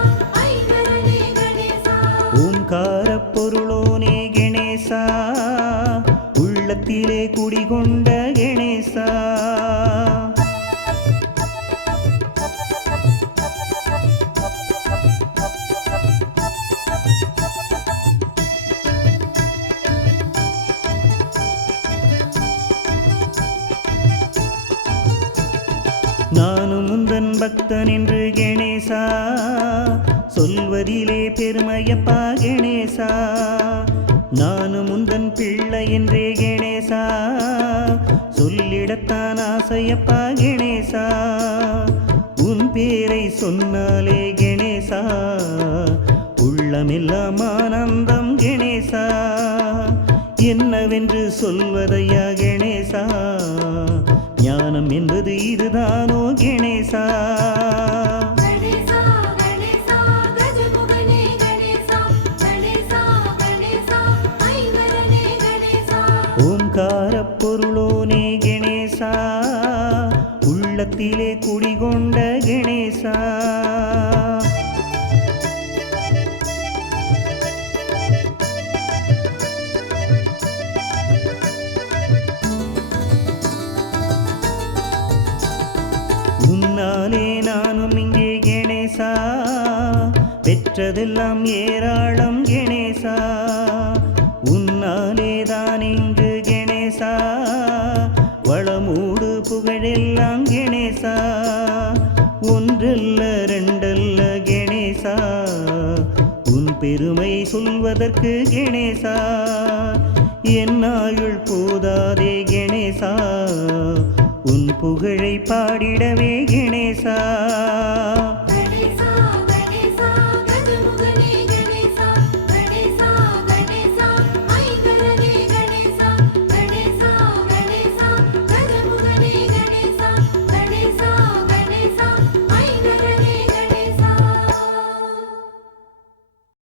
ஐங்கரனே கணேசா. ஓம்காரப் பொருளோனே கணேசா, உள்ளத்திலே குடிகொண்ட கணேசா. நானும் உந்தன் பக்தன் என்று கணேசா, சொல்வதிலே பெருமையப்பா கணேசா. நானும் உந்தன் பிள்ளை என்றே கணேசா, சொல்லிடத்தான் ஆசையப்பா கணேசா. உன் பேரை சொன்னாலே கணேசா, உள்ளமெல்லாம் ஆனந்தம் கணேசா. என்னவென்று சொல்வதையா கணேசா, ஞானம் என்பது இதுதானோ கணேசா. கணேசா கணேசா கஜமுகனே கணேசா, கணேசா கணேசா ஐங்கரனே கணேசா. ஓம்காரப் பொருளோனே கணேசா, உள்ளத்திலே குடிகொண்ட கணேசா. உன்னாலே நானும் இங்கே கணேசா, பெற்றதெல்லாம் ஏராளம் கணேசா. உன்னாலே தான் இங்கு கணேசா, வளமூடு புகழெல்லாம் கணேசா. ஒன்றல்ல ரெண்டல்ல கணேசா, உன் பெருமை சொல்வதற்கு கணேசா. என் ஆயுள் போதாதே கணேசா, உன் புகழை பாடிடவே கணேசா.